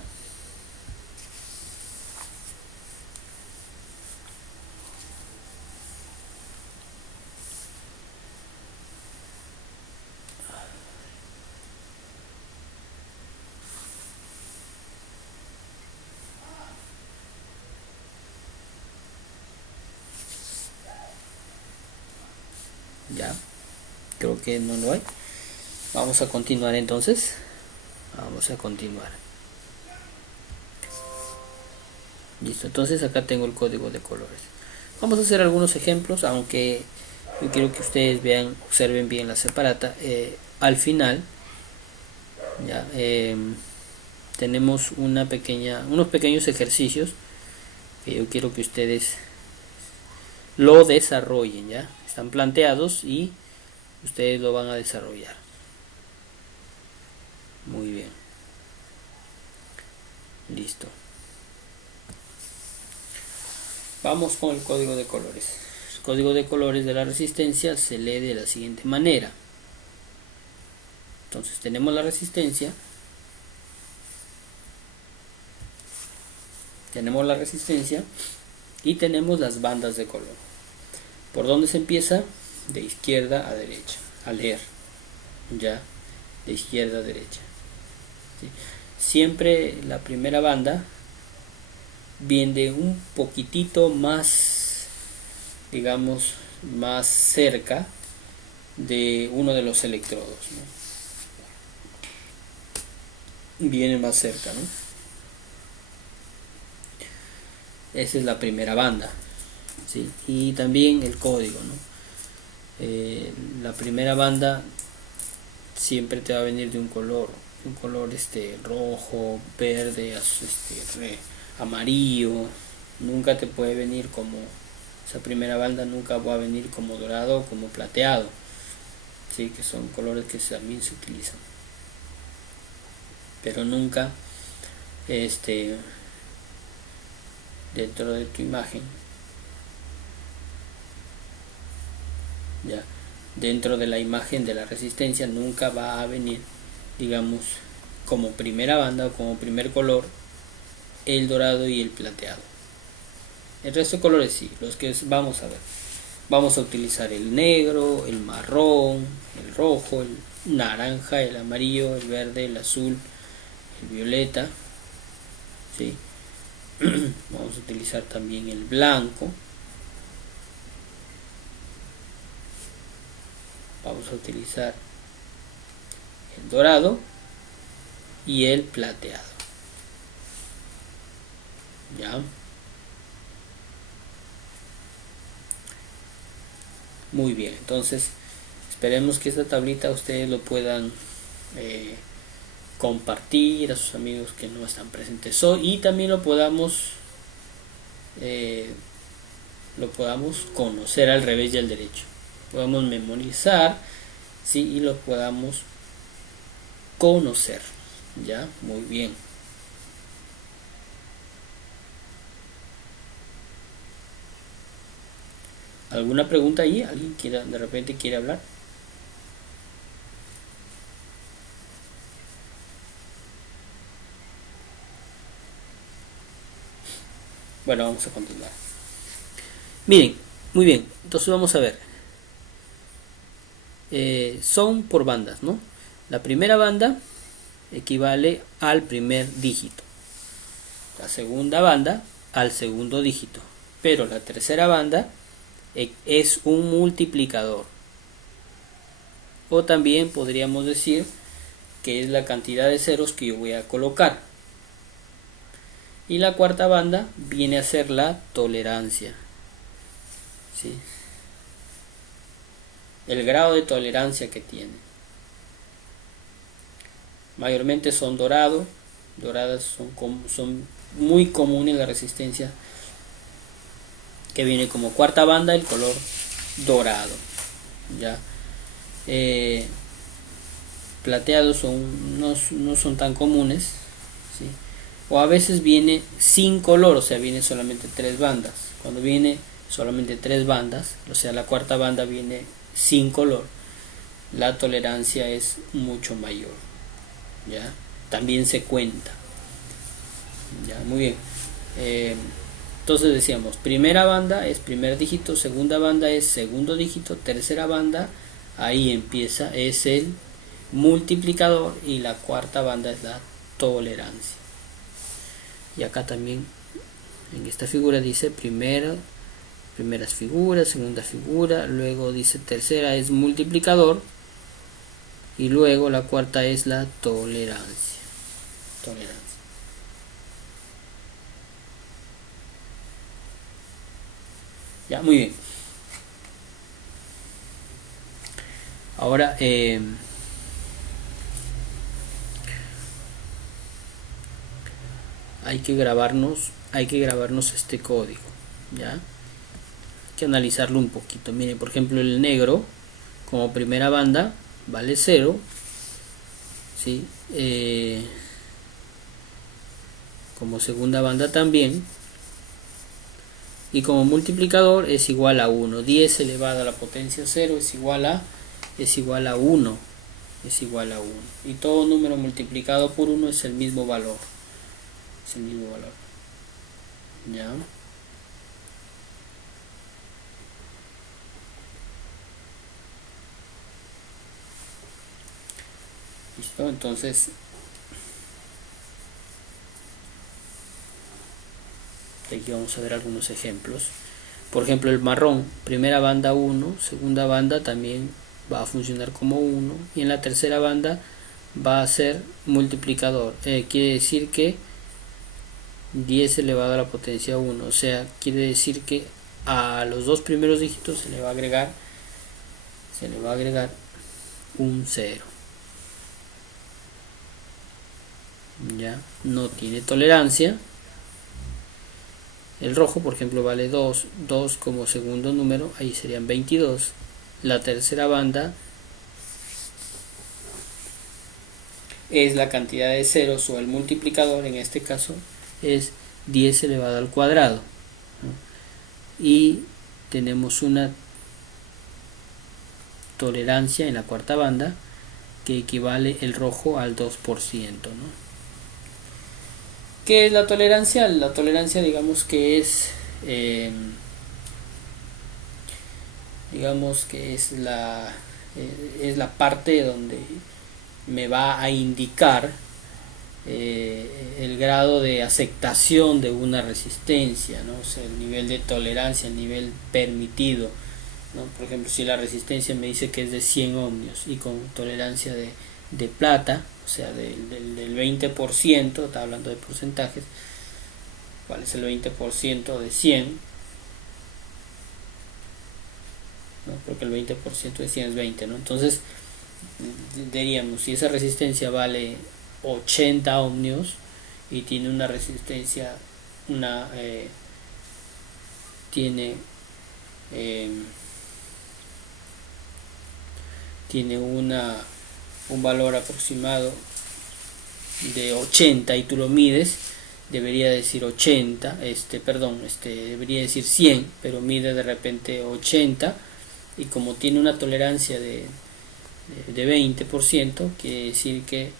Ya, creo que no lo hay. Vamos a continuar entonces. Vamos a continuar. Listo, entonces acá tengo el código de colores. Vamos a hacer algunos ejemplos, aunque yo quiero que ustedes vean, observen bien la separata. Al final, ya, tenemos unos pequeños ejercicios que yo quiero que ustedes lo desarrollen, ya. Están planteados y ustedes lo van a desarrollar. Muy bien. Listo. Vamos con el código de colores. El código de colores de la resistencia se lee de la siguiente manera. Entonces tenemos la resistencia. Tenemos la resistencia y tenemos las bandas de color. ¿Por dónde se empieza? De izquierda a derecha. A leer. Ya. De izquierda a derecha. ¿Sí? Siempre la primera banda viene un poquitito más, digamos, más cerca de uno de los electrodos, ¿no? Viene más cerca, ¿no? Esa es la primera banda, ¿sí? Y también el código, ¿no? La primera banda siempre te va a venir de un color rojo, verde, amarillo. Nunca te puede venir como, esa primera banda nunca va a venir como dorado o como plateado, ¿sí? Que son colores que también se utilizan, pero nunca dentro de tu imagen, ya, dentro de la imagen de la resistencia nunca va a venir, digamos, como primera banda o como primer color el dorado y el plateado. El resto de colores sí, los que vamos a ver. Vamos a utilizar el negro, el marrón, el rojo, el naranja, el amarillo, el verde, el azul, el violeta, ¿sí? Vamos a utilizar también el blanco. Vamos a utilizar el dorado y el plateado. ¿Ya? Muy bien, entonces esperemos que esta tablita ustedes lo puedan compartir a sus amigos que no están presentes hoy y también lo podamos conocer al revés y al derecho. Podemos memorizar, ¿sí? Y lo podamos conocer. Ya, muy bien. ¿Alguna pregunta ahí? ¿Alguien de repente quiere hablar? Bueno, vamos a continuar. Miren, muy bien. Entonces vamos a ver. Son por bandas, ¿no? La primera banda equivale al primer dígito. La segunda banda al segundo dígito. pero la tercera banda es un multiplicador, o también podríamos decir que es la cantidad de ceros que yo voy a colocar. Y la cuarta banda viene a ser la tolerancia, ¿sí? El grado de tolerancia que tiene. Mayormente son doradas son muy comunes la resistencia que viene como cuarta banda, el color dorado, ya. Plateados no son tan comunes, ¿sí? O a veces viene sin color, o sea, viene solamente 3 bandas. Cuando viene solamente 3 bandas, o sea, la cuarta banda viene sin color, la tolerancia es mucho mayor, ¿ya? También se cuenta, ya, muy bien. Entonces decíamos, primera banda es primer dígito, segunda banda es segundo dígito, tercera banda, ahí empieza, es el multiplicador, y la cuarta banda es la tolerancia. Y acá también en esta figura dice primeras figuras, segunda figura, luego dice tercera es multiplicador, y luego la cuarta es la tolerancia. Ya, muy bien. Ahora hay que grabarnos este código, ya. Hay que analizarlo un poquito. Miren, por ejemplo, el negro como primera banda vale 0, ¿sí? Como segunda banda también, y como multiplicador es igual a 1. 10 elevado a la potencia 0 es igual a 1. Y todo número multiplicado por 1 es el mismo valor. ¿Ya? ¿Listo? Entonces aquí vamos a ver algunos ejemplos. Por ejemplo, el marrón, primera banda 1, segunda banda también va a funcionar como 1, y en la tercera banda va a ser multiplicador. Quiere decir que 10 elevado a la potencia 1, o sea, quiere decir que a los dos primeros dígitos se le va a agregar un 0. Ya, no tiene tolerancia. El rojo, por ejemplo, vale 2 como segundo número, ahí serían 22. La tercera banda es la cantidad de ceros, o el multiplicador, en este caso es 10 elevado al cuadrado, ¿no? Y tenemos una tolerancia en la cuarta banda que equivale el rojo al 2%, ¿no? ¿Qué es la tolerancia? La tolerancia, digamos que es la parte donde me va a indicar el grado de aceptación de una resistencia, ¿no? O sea, el nivel de tolerancia, el nivel permitido, ¿no? Por ejemplo, si la resistencia me dice que es de 100 ohmios y con tolerancia de plata, o sea, del 20%, está hablando de porcentajes, ¿cuál es el 20% de 100? ¿No? Porque el 20% de 100 es 20, ¿no? Entonces, diríamos, si esa resistencia vale 80 ohmios y tiene una resistencia, tiene un valor aproximado de 80 y tú lo mides, debería decir 80, debería decir 100, pero mide de repente 80, y como tiene una tolerancia de 20%, quiere decir que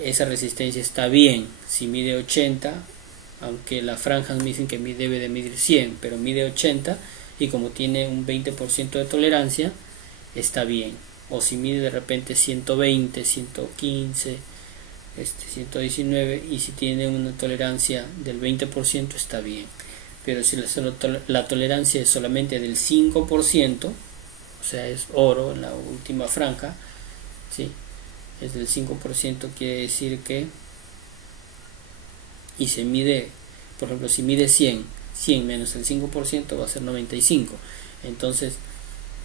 esa resistencia está bien. Si mide 80, aunque las franjas me dicen que debe de medir 100, pero mide 80, y como tiene un 20% de tolerancia, está bien. O si mide de repente 120, 115, 119, y si tiene una tolerancia del 20%, está bien. pero si la tolerancia es solamente del 5%, o sea, es oro en la última franja, ¿sí? Es del 5%, quiere decir que, y se mide, por ejemplo, si mide 100 menos el 5% va a ser 95. Entonces,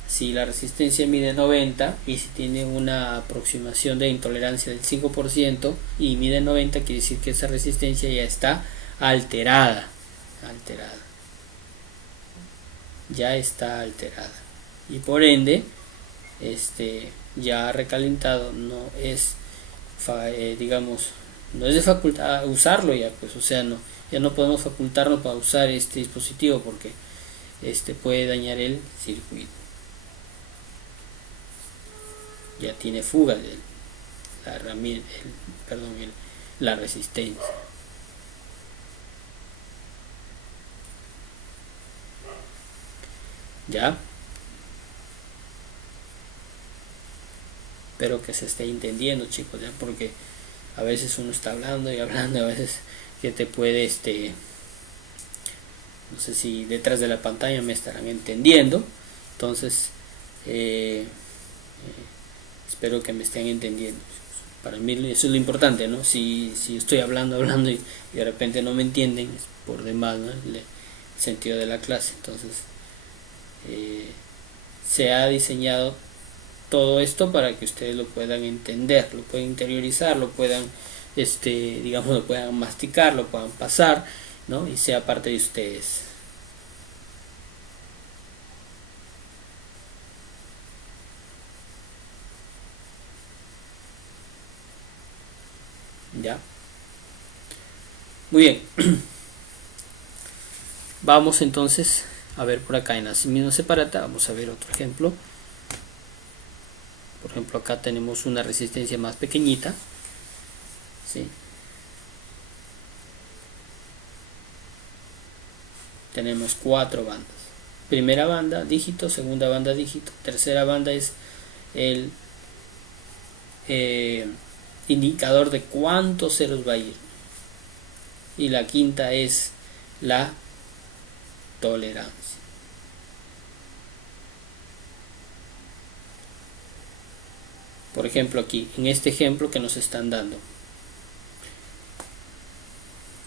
si la resistencia mide 90 y si tiene una aproximación de intolerancia del 5% y mide 90, quiere decir que esa resistencia ya está alterada. Ya está alterada. Y por ende, ya recalentado no es, digamos, no es de facultad usarlo ya, pues, o sea, ya no podemos facultarnos para usar este dispositivo porque puede dañar el circuito. Ya tiene fuga de la herramienta, la resistencia. ¿Ya? Espero que se esté entendiendo, chicos, ya, porque a veces uno está hablando y hablando, a veces que te puede, no sé si detrás de la pantalla me estarán entendiendo. Entonces, espero que me estén entendiendo. Para mí eso es lo importante, ¿no? Si estoy hablando y de repente no me entienden, es por demás, ¿no? El sentido de la clase. Entonces, se ha diseñado todo esto para que ustedes lo puedan entender, lo puedan interiorizar, lo puedan, digamos, lo puedan masticar, lo puedan pasar, ¿no? Y sea parte de ustedes. ¿Ya? Muy bien. Vamos entonces a ver por acá en la misma separata, vamos a ver otro ejemplo. Por ejemplo, acá tenemos una resistencia más pequeñita, ¿sí? Tenemos 4 bandas. Primera banda, dígito, segunda banda, dígito, tercera banda es el indicador de cuántos ceros va a ir. Y la quinta es la tolerancia. Por ejemplo, aquí, en este ejemplo que nos están dando,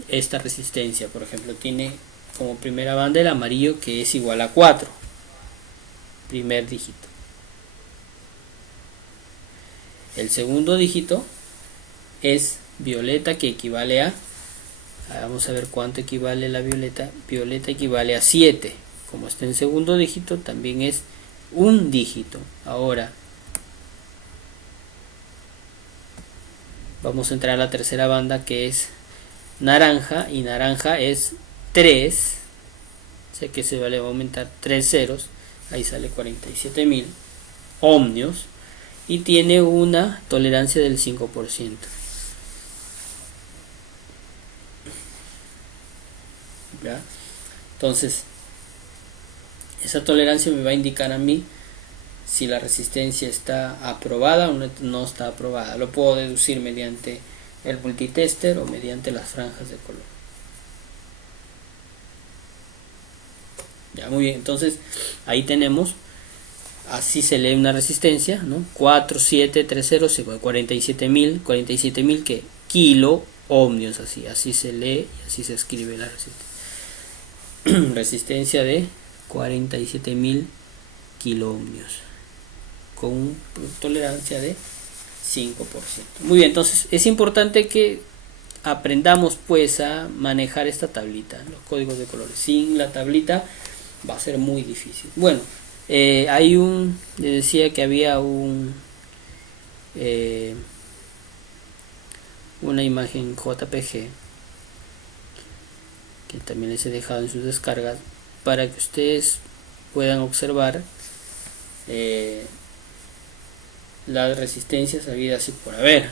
esta resistencia, por ejemplo, tiene como primera banda el amarillo, que es igual a 4, primer dígito. El segundo dígito es violeta, que equivale a, vamos a ver cuánto equivale la violeta. Violeta equivale a 7. Como está en segundo dígito, también es un dígito. Ahora vamos a entrar a la tercera banda, que es naranja, y naranja es 3. Sé que se va a aumentar 3 ceros, ahí sale 47.000 ohmios, y tiene una tolerancia del 5%. ¿Ya? Entonces, esa tolerancia me va a indicar a mí si la resistencia está aprobada o no está aprobada. Lo puedo deducir mediante el multitester o mediante las franjas de color. Ya, muy bien. Entonces, ahí tenemos, así se lee una resistencia, ¿no? 4730 47.000 que kilo ohmios, así se lee y así se escribe la resistencia. Resistencia de 47.000 kilo ohmios con tolerancia de 5%. Muy bien, entonces es importante que aprendamos pues a manejar esta tablita, los códigos de colores. Sin la tablita va a ser muy difícil. Bueno, les decía que había una imagen JPG que también les he dejado en sus descargas para que ustedes puedan observar las resistencias habidas y por haber,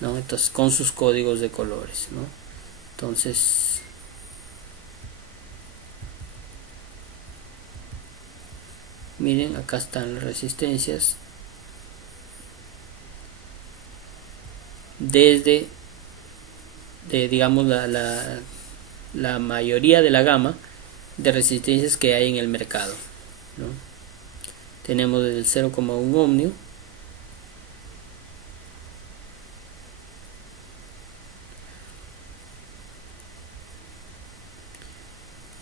¿no? Entonces, con sus códigos de colores, ¿no? Entonces, miren, acá están las resistencias desde digamos la mayoría de la gama de resistencias que hay en el mercado, ¿no? Tenemos desde el 0,1 ohmio,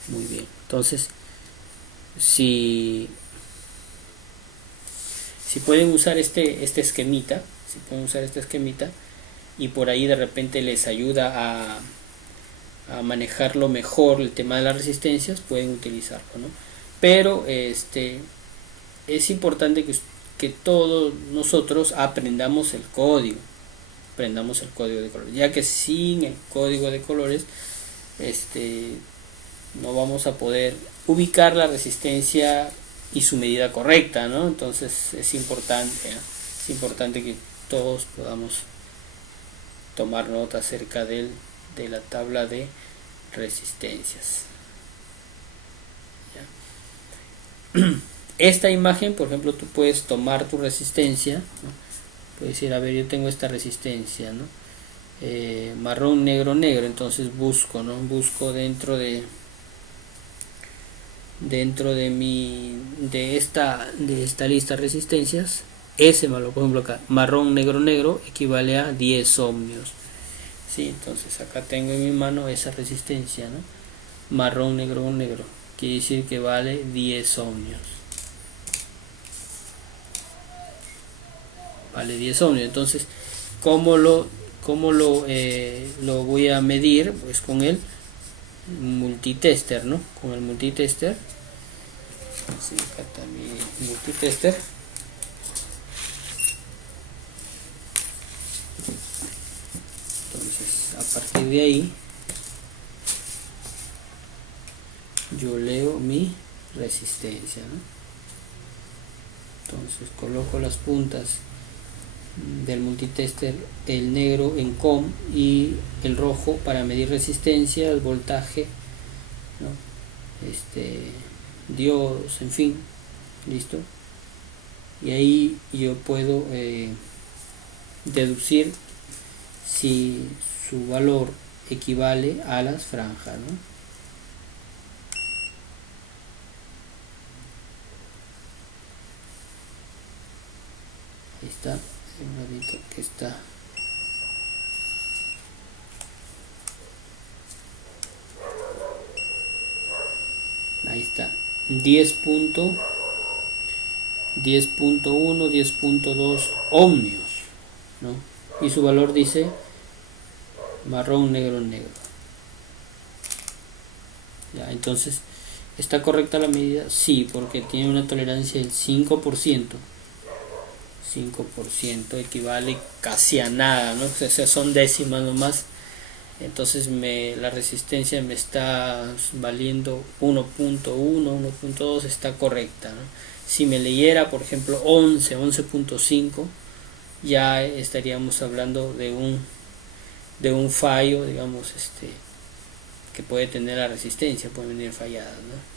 muy bien. Entonces, si pueden usar este esquemita, y por ahí de repente les ayuda a manejarlo mejor el tema de las resistencias, pueden utilizarlo, ¿no? Pero es importante que todos nosotros aprendamos el código de colores, ya que sin el código de colores no vamos a poder ubicar la resistencia y su medida correcta, ¿no? Entonces es importante que todos podamos tomar nota acerca de la tabla de resistencias. ¿Ya? Esta imagen, por ejemplo, tú puedes tomar tu resistencia, ¿no? Puedes decir, a ver, yo tengo esta resistencia, ¿no? Marrón, negro, negro. Entonces busco dentro de esta lista de resistencias, ese valor, por ejemplo acá, marrón, negro, negro, equivale a 10 ohmios. ¿Sí? Entonces acá tengo en mi mano esa resistencia, ¿no? Marrón, negro, negro, quiere decir que vale 10 ohmios. Vale 10 ohmios. Entonces, ¿cómo lo voy a medir? Pues con el multitester, ¿no? Con el multitester. Sí, acá está mi multitester. Entonces, a partir de ahí, yo leo mi resistencia, ¿no? Entonces, coloco las puntas del multitester, el negro en COM y el rojo para medir resistencia, el voltaje, ¿no? Diodos, en fin, listo. Y ahí yo puedo deducir si su valor equivale a las franjas, ¿no? Ahí está, un ladito que está. Ahí está, 10.1, 10.2 ohmios, ¿no? Y su valor dice marrón, negro, negro. Ya, entonces, ¿está correcta la medida? Sí, porque tiene una tolerancia del 5%. 5% equivale casi a nada, ¿no? O sea, son décimas nomás. Entonces la resistencia me está valiendo 1.1, 1.2, está correcta, ¿no? Si me leyera, por ejemplo, 11.5, ya estaríamos hablando de un fallo, digamos, que puede tener la resistencia, puede venir fallada, ¿no?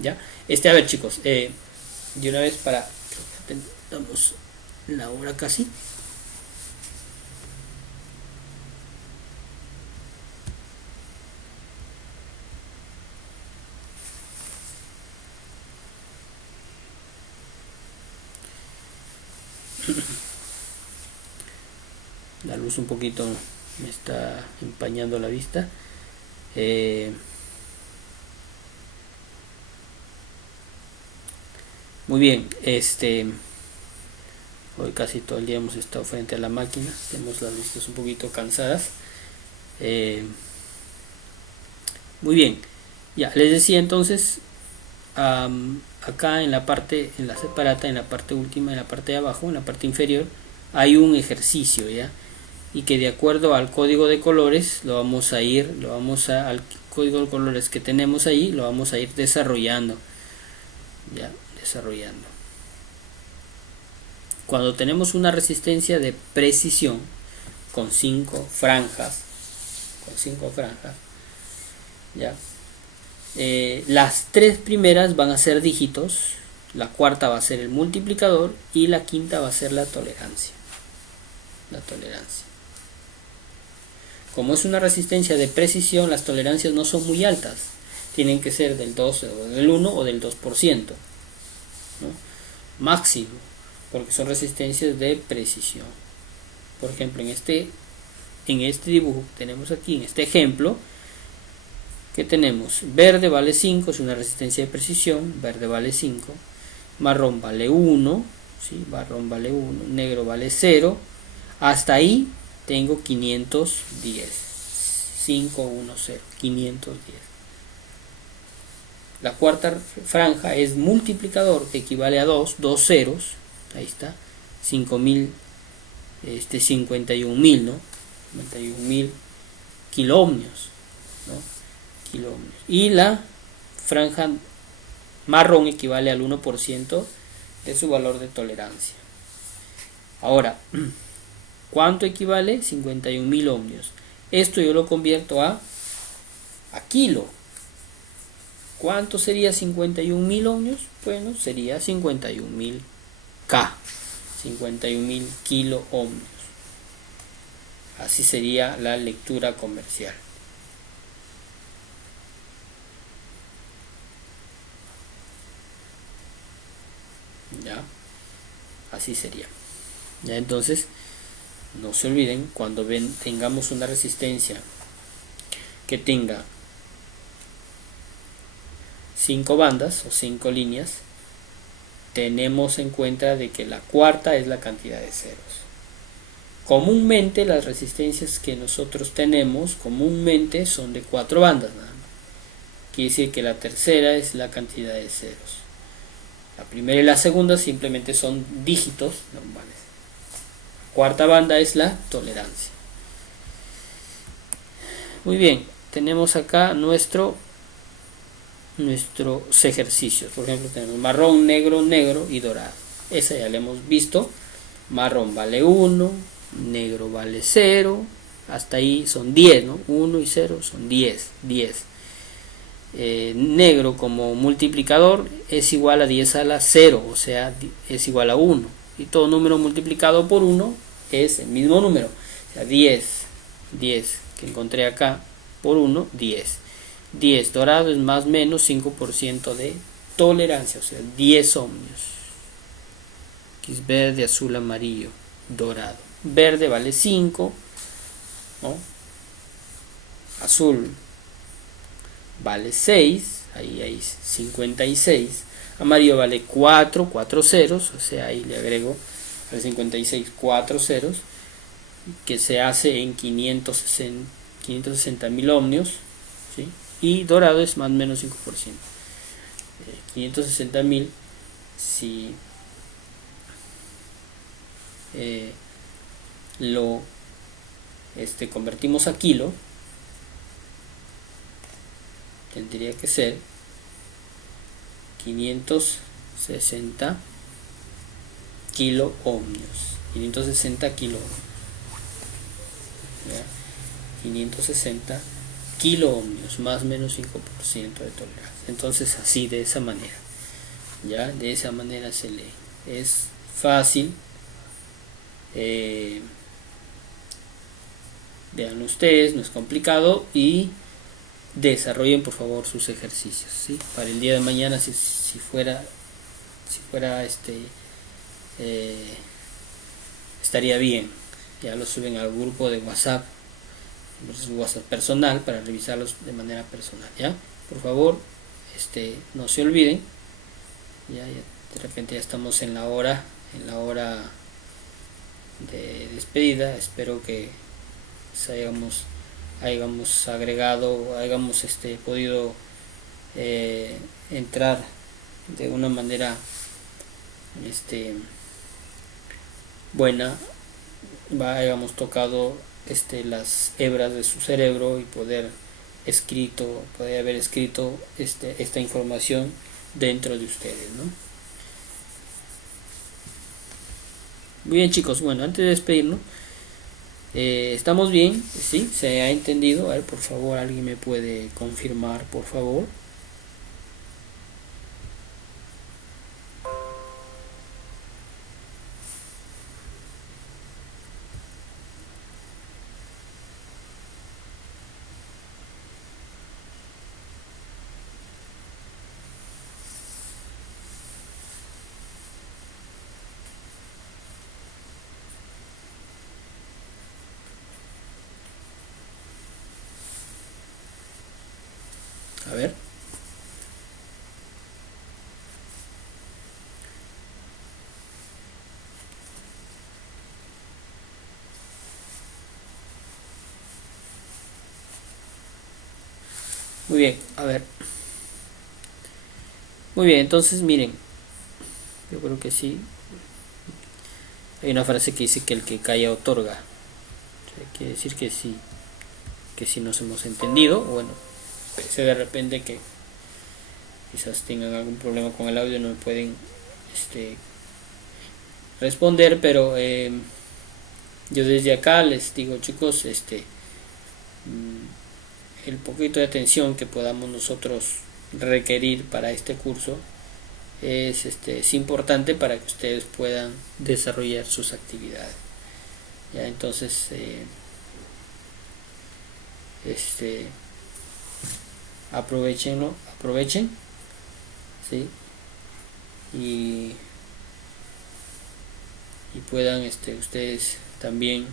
¿Ya? A ver, chicos, de una vez para que tengamos la hora casi. La luz un poquito me está empañando la vista. Muy bien, hoy casi todo el día hemos estado frente a la máquina, tenemos las vistas un poquito cansadas. Muy bien, ya les decía entonces, acá en la separata, en la parte última, en la parte de abajo, en la parte inferior, hay un ejercicio, ¿ya? Y que de acuerdo al código de colores al código de colores que tenemos ahí, lo vamos a ir desarrollando, ya, desarrollando. Cuando tenemos una resistencia de precisión con 5 franjas, ya, las 3 primeras van a ser dígitos, la cuarta va a ser el multiplicador y la quinta va a ser la tolerancia. Como es una resistencia de precisión, las tolerancias no son muy altas. Tienen que ser del 2 o del 1 o del 2%, ¿no? Máximo, porque son resistencias de precisión. Por ejemplo, en este dibujo que tenemos aquí, en este ejemplo, que tenemos verde vale 5, es una resistencia de precisión, verde vale 5, marrón vale 1, ¿sí? Marrón vale 1, negro vale 0, hasta ahí tengo 510, 510, 510. La cuarta franja es multiplicador, que equivale a 2 ceros, ahí está, 5000, 51.000, ¿no? 51.000 kiloohmios, ¿no? Kiloohmios. Y la franja marrón equivale al 1% de su valor de tolerancia. Ahora, ¿cuánto equivale? 51.000 ohmios. Esto yo lo convierto a kilo. ¿Cuánto sería 51.000 ohmios? Bueno, sería 51.000 K, 51.000 kilo ohmios. Así sería la lectura comercial. Ya, así sería. Ya, entonces, no se olviden, cuando tengamos una resistencia que tenga 5 bandas o 5 líneas, tenemos en cuenta de que la cuarta es la cantidad de ceros. Comúnmente las resistencias que nosotros tenemos comúnmente son de 4 bandas nada más. Quiere decir que la tercera es la cantidad de ceros. La primera y la segunda simplemente son dígitos normales. La cuarta banda es la tolerancia. Muy bien, tenemos acá nuestros ejercicios. Por ejemplo, tenemos marrón, negro, negro y dorado. Esa ya la hemos visto. Marrón vale 1, negro vale 0, hasta ahí son 10, ¿no? 1 y 0 son 10. Negro como multiplicador es igual a 10 a la 0, o sea, es igual a 1. Y todo número multiplicado por 1 es el mismo número. O sea, 10 que encontré acá por 1, 10. 10 dorado es más o menos 5% de tolerancia, o sea, 10 ohmios. Aquí es verde, azul, amarillo, dorado. Verde vale 5, ¿no? Azul vale 6, ahí hay 56. Amarillo vale 4 ceros, o sea, ahí le agrego al 56 4 ceros, que se hace en 560.000 ohmios, ¿sí? Y dorado es más o menos 5%. 560.000, si lo convertimos a kilo, tendría que ser 560 kilo ohmios. 560 kilo ohmios. 560 kilo ohmios, más o menos 5% de tolerancia. Entonces, así, de esa manera, ya, de esa manera se lee. Es fácil. Vean ustedes, no es complicado, y desarrollen por favor sus ejercicios, ¿sí? Para el día de mañana, si fuera estaría bien. Ya lo suben al grupo de WhatsApp, WhatsApp personal, para revisarlos de manera personal, ya. Por favor, no se olviden. Ya de repente ya estamos en la hora de despedida. Espero que hayamos agregado, hayamos podido entrar de una manera buena, hayamos tocado las hebras de su cerebro y poder haber escrito esta información dentro de ustedes, ¿no? Muy bien, chicos. Bueno, antes de despedirnos, ¿estamos bien? ¿Sí? ¿Se ha entendido? A ver, por favor, alguien me puede confirmar, por favor. A ver. Muy bien, a ver. Muy bien, entonces miren, yo creo que sí. Hay una frase que dice que el que calla otorga. O sea, quiere decir que si nos hemos entendido. Bueno, pensé de repente que quizás tengan algún problema con el audio, no me pueden responder, pero yo desde acá les digo, chicos, el poquito de atención que podamos nosotros requerir para este curso es importante para que ustedes puedan desarrollar sus actividades. Ya, entonces aprovechen, ¿sí? y puedan ustedes también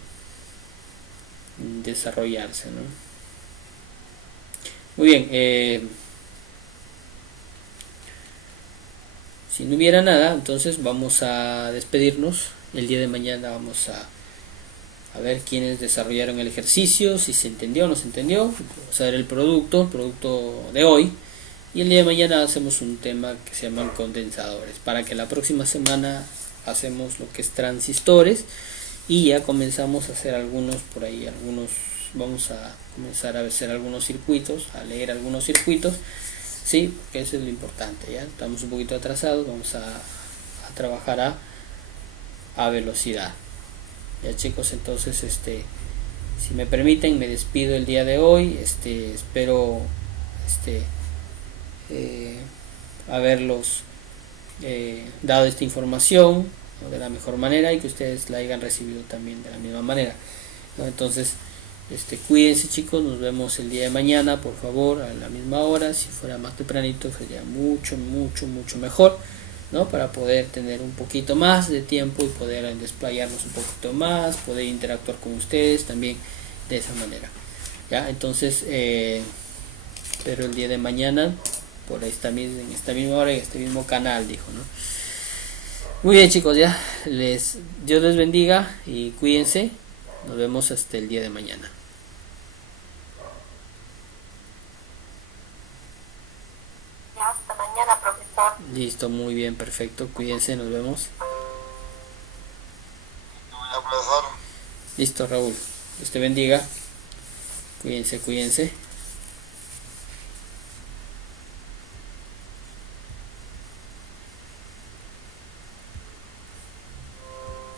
desarrollarse, ¿no? Muy bien, si no hubiera nada, entonces vamos a despedirnos. El día de mañana vamos a ver quiénes desarrollaron el ejercicio, si se entendió o no se entendió. Vamos a ver el producto de hoy. Y el día de mañana hacemos un tema que se llaman condensadores, para que la próxima semana hacemos lo que es transistores y ya comenzamos a hacer algunos por ahí, vamos a comenzar a hacer algunos circuitos, a leer algunos circuitos, sí, porque eso es lo importante. Ya estamos un poquito atrasados, vamos a trabajar a velocidad. Ya, chicos, entonces si me permiten me despido el día de hoy. Espero haberlos dado esta información, ¿no?, de la mejor manera, y que ustedes la hayan recibido también de la misma manera, ¿no? Entonces cuídense, chicos, nos vemos el día de mañana, por favor, a la misma hora. Si fuera más tempranito sería mucho mejor, ¿no? Para poder tener un poquito más de tiempo y poder desplayarnos un poquito más, poder interactuar con ustedes también de esa manera. Ya, entonces pero el día de mañana por en esta misma hora, en este mismo canal, dijo, ¿no? Muy bien, chicos, ya Dios les bendiga y cuídense. Nos vemos hasta el día de mañana. Hasta mañana, profesor. Listo, muy bien, perfecto. Cuídense, nos vemos. Profesor. Listo, Raúl. Dios te bendiga. Cuídense.